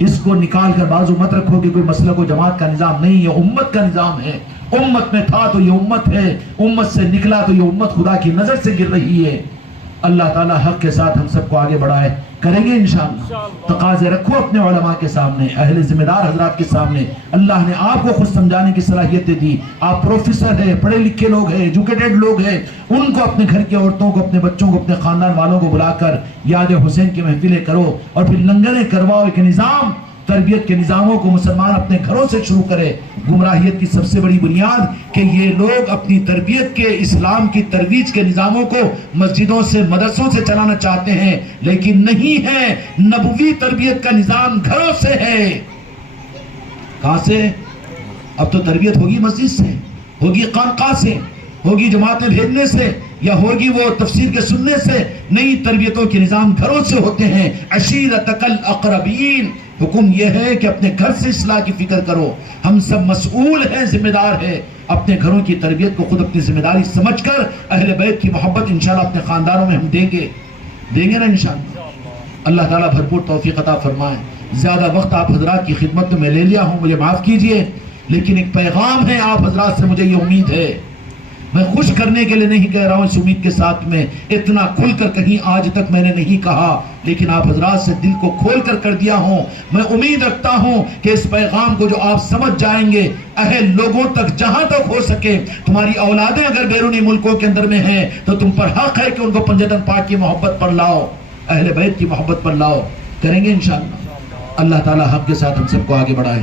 اس کو نکال کر بازو مت رکھو کہ کوئی مسلک و جماعت کا نظام نہیں، یہ امت کا نظام ہے، امت میں تھا تو یہ امت ہے، امت سے نکلا تو یہ امت خدا کی نظر سے گر رہی ہے۔ اللہ تعالیٰ حق کے ساتھ ہم سب کو آگے بڑھائے، کریں گے انشاءاللہ۔ تقاضے رکھو اپنے علماء کے سامنے، اہل ذمہ دار حضرات کے سامنے، اللہ نے آپ کو خود سمجھانے کی صلاحیتیں دی، آپ پروفیسر ہیں، پڑھے لکھے لوگ ہیں، ایجوکیٹڈ لوگ ہیں، ان کو اپنے گھر کی عورتوں کو، اپنے بچوں کو، اپنے خاندان والوں کو بلا کر یاد حسین کی محفلیں کرو، اور پھر لنگریں کرواؤ، ایک نظام، تربیت کے نظاموں کو مسلمان اپنے گھروں سے شروع کرے۔ گمراہیت کی سب سے بڑی بنیاد کہ یہ لوگ اپنی تربیت کے، اسلام کی ترویج کے نظاموں کو مسجدوں سے، مدرسوں سے چلانا چاہتے ہیں، لیکن نہیں ہے، نبوی تربیت کا نظام گھروں سے ہے۔ کہاں سے؟ اب تو تربیت ہوگی مسجد سے، ہوگی خانقاہ سے، ہوگی جماعت میں بھیجنے سے، یا ہوگی وہ تفسیر کے سننے سے، نئی تربیتوں کے نظام گھروں سے ہوتے ہیں۔ عشیرتک الاقربین، حکم یہ ہے کہ اپنے گھر سے اصلاح کی فکر کرو، ہم سب مسئول ہیں، ذمہ دار ہیں، اپنے گھروں کی تربیت کو خود اپنی ذمہ داری سمجھ کر اہل بیت کی محبت انشاءاللہ اپنے خاندانوں میں ہم دیں گے نا انشاءاللہ۔ اللہ تعالیٰ بھرپور توفیق عطا فرمائے۔ زیادہ وقت آپ حضرات کی خدمت میں لے لیا ہوں، مجھے معاف کیجئے، لیکن ایک پیغام ہے آپ حضرات سے، مجھے یہ امید ہے، میں خوش کرنے کے لیے نہیں کہہ رہا ہوں، اس امید کے ساتھ میں اتنا کھل کر کہیں آج تک میں نے نہیں کہا، لیکن آپ حضرات سے دل کو کھول کر دیا ہوں۔ میں امید رکھتا ہوں کہ اس پیغام کو جو آپ سمجھ جائیں گے، اہل لوگوں تک جہاں تک ہو سکے، تمہاری اولادیں اگر بیرونی ملکوں کے اندر میں ہیں تو تم پر حق ہے کہ ان کو پنجتن پاک کی محبت پر لاؤ، اہل بیت کی محبت پر لاؤ، کریں گے انشاءاللہ۔ اللہ تعالیٰ حق کے ساتھ ہم سب کو آگے بڑھائے۔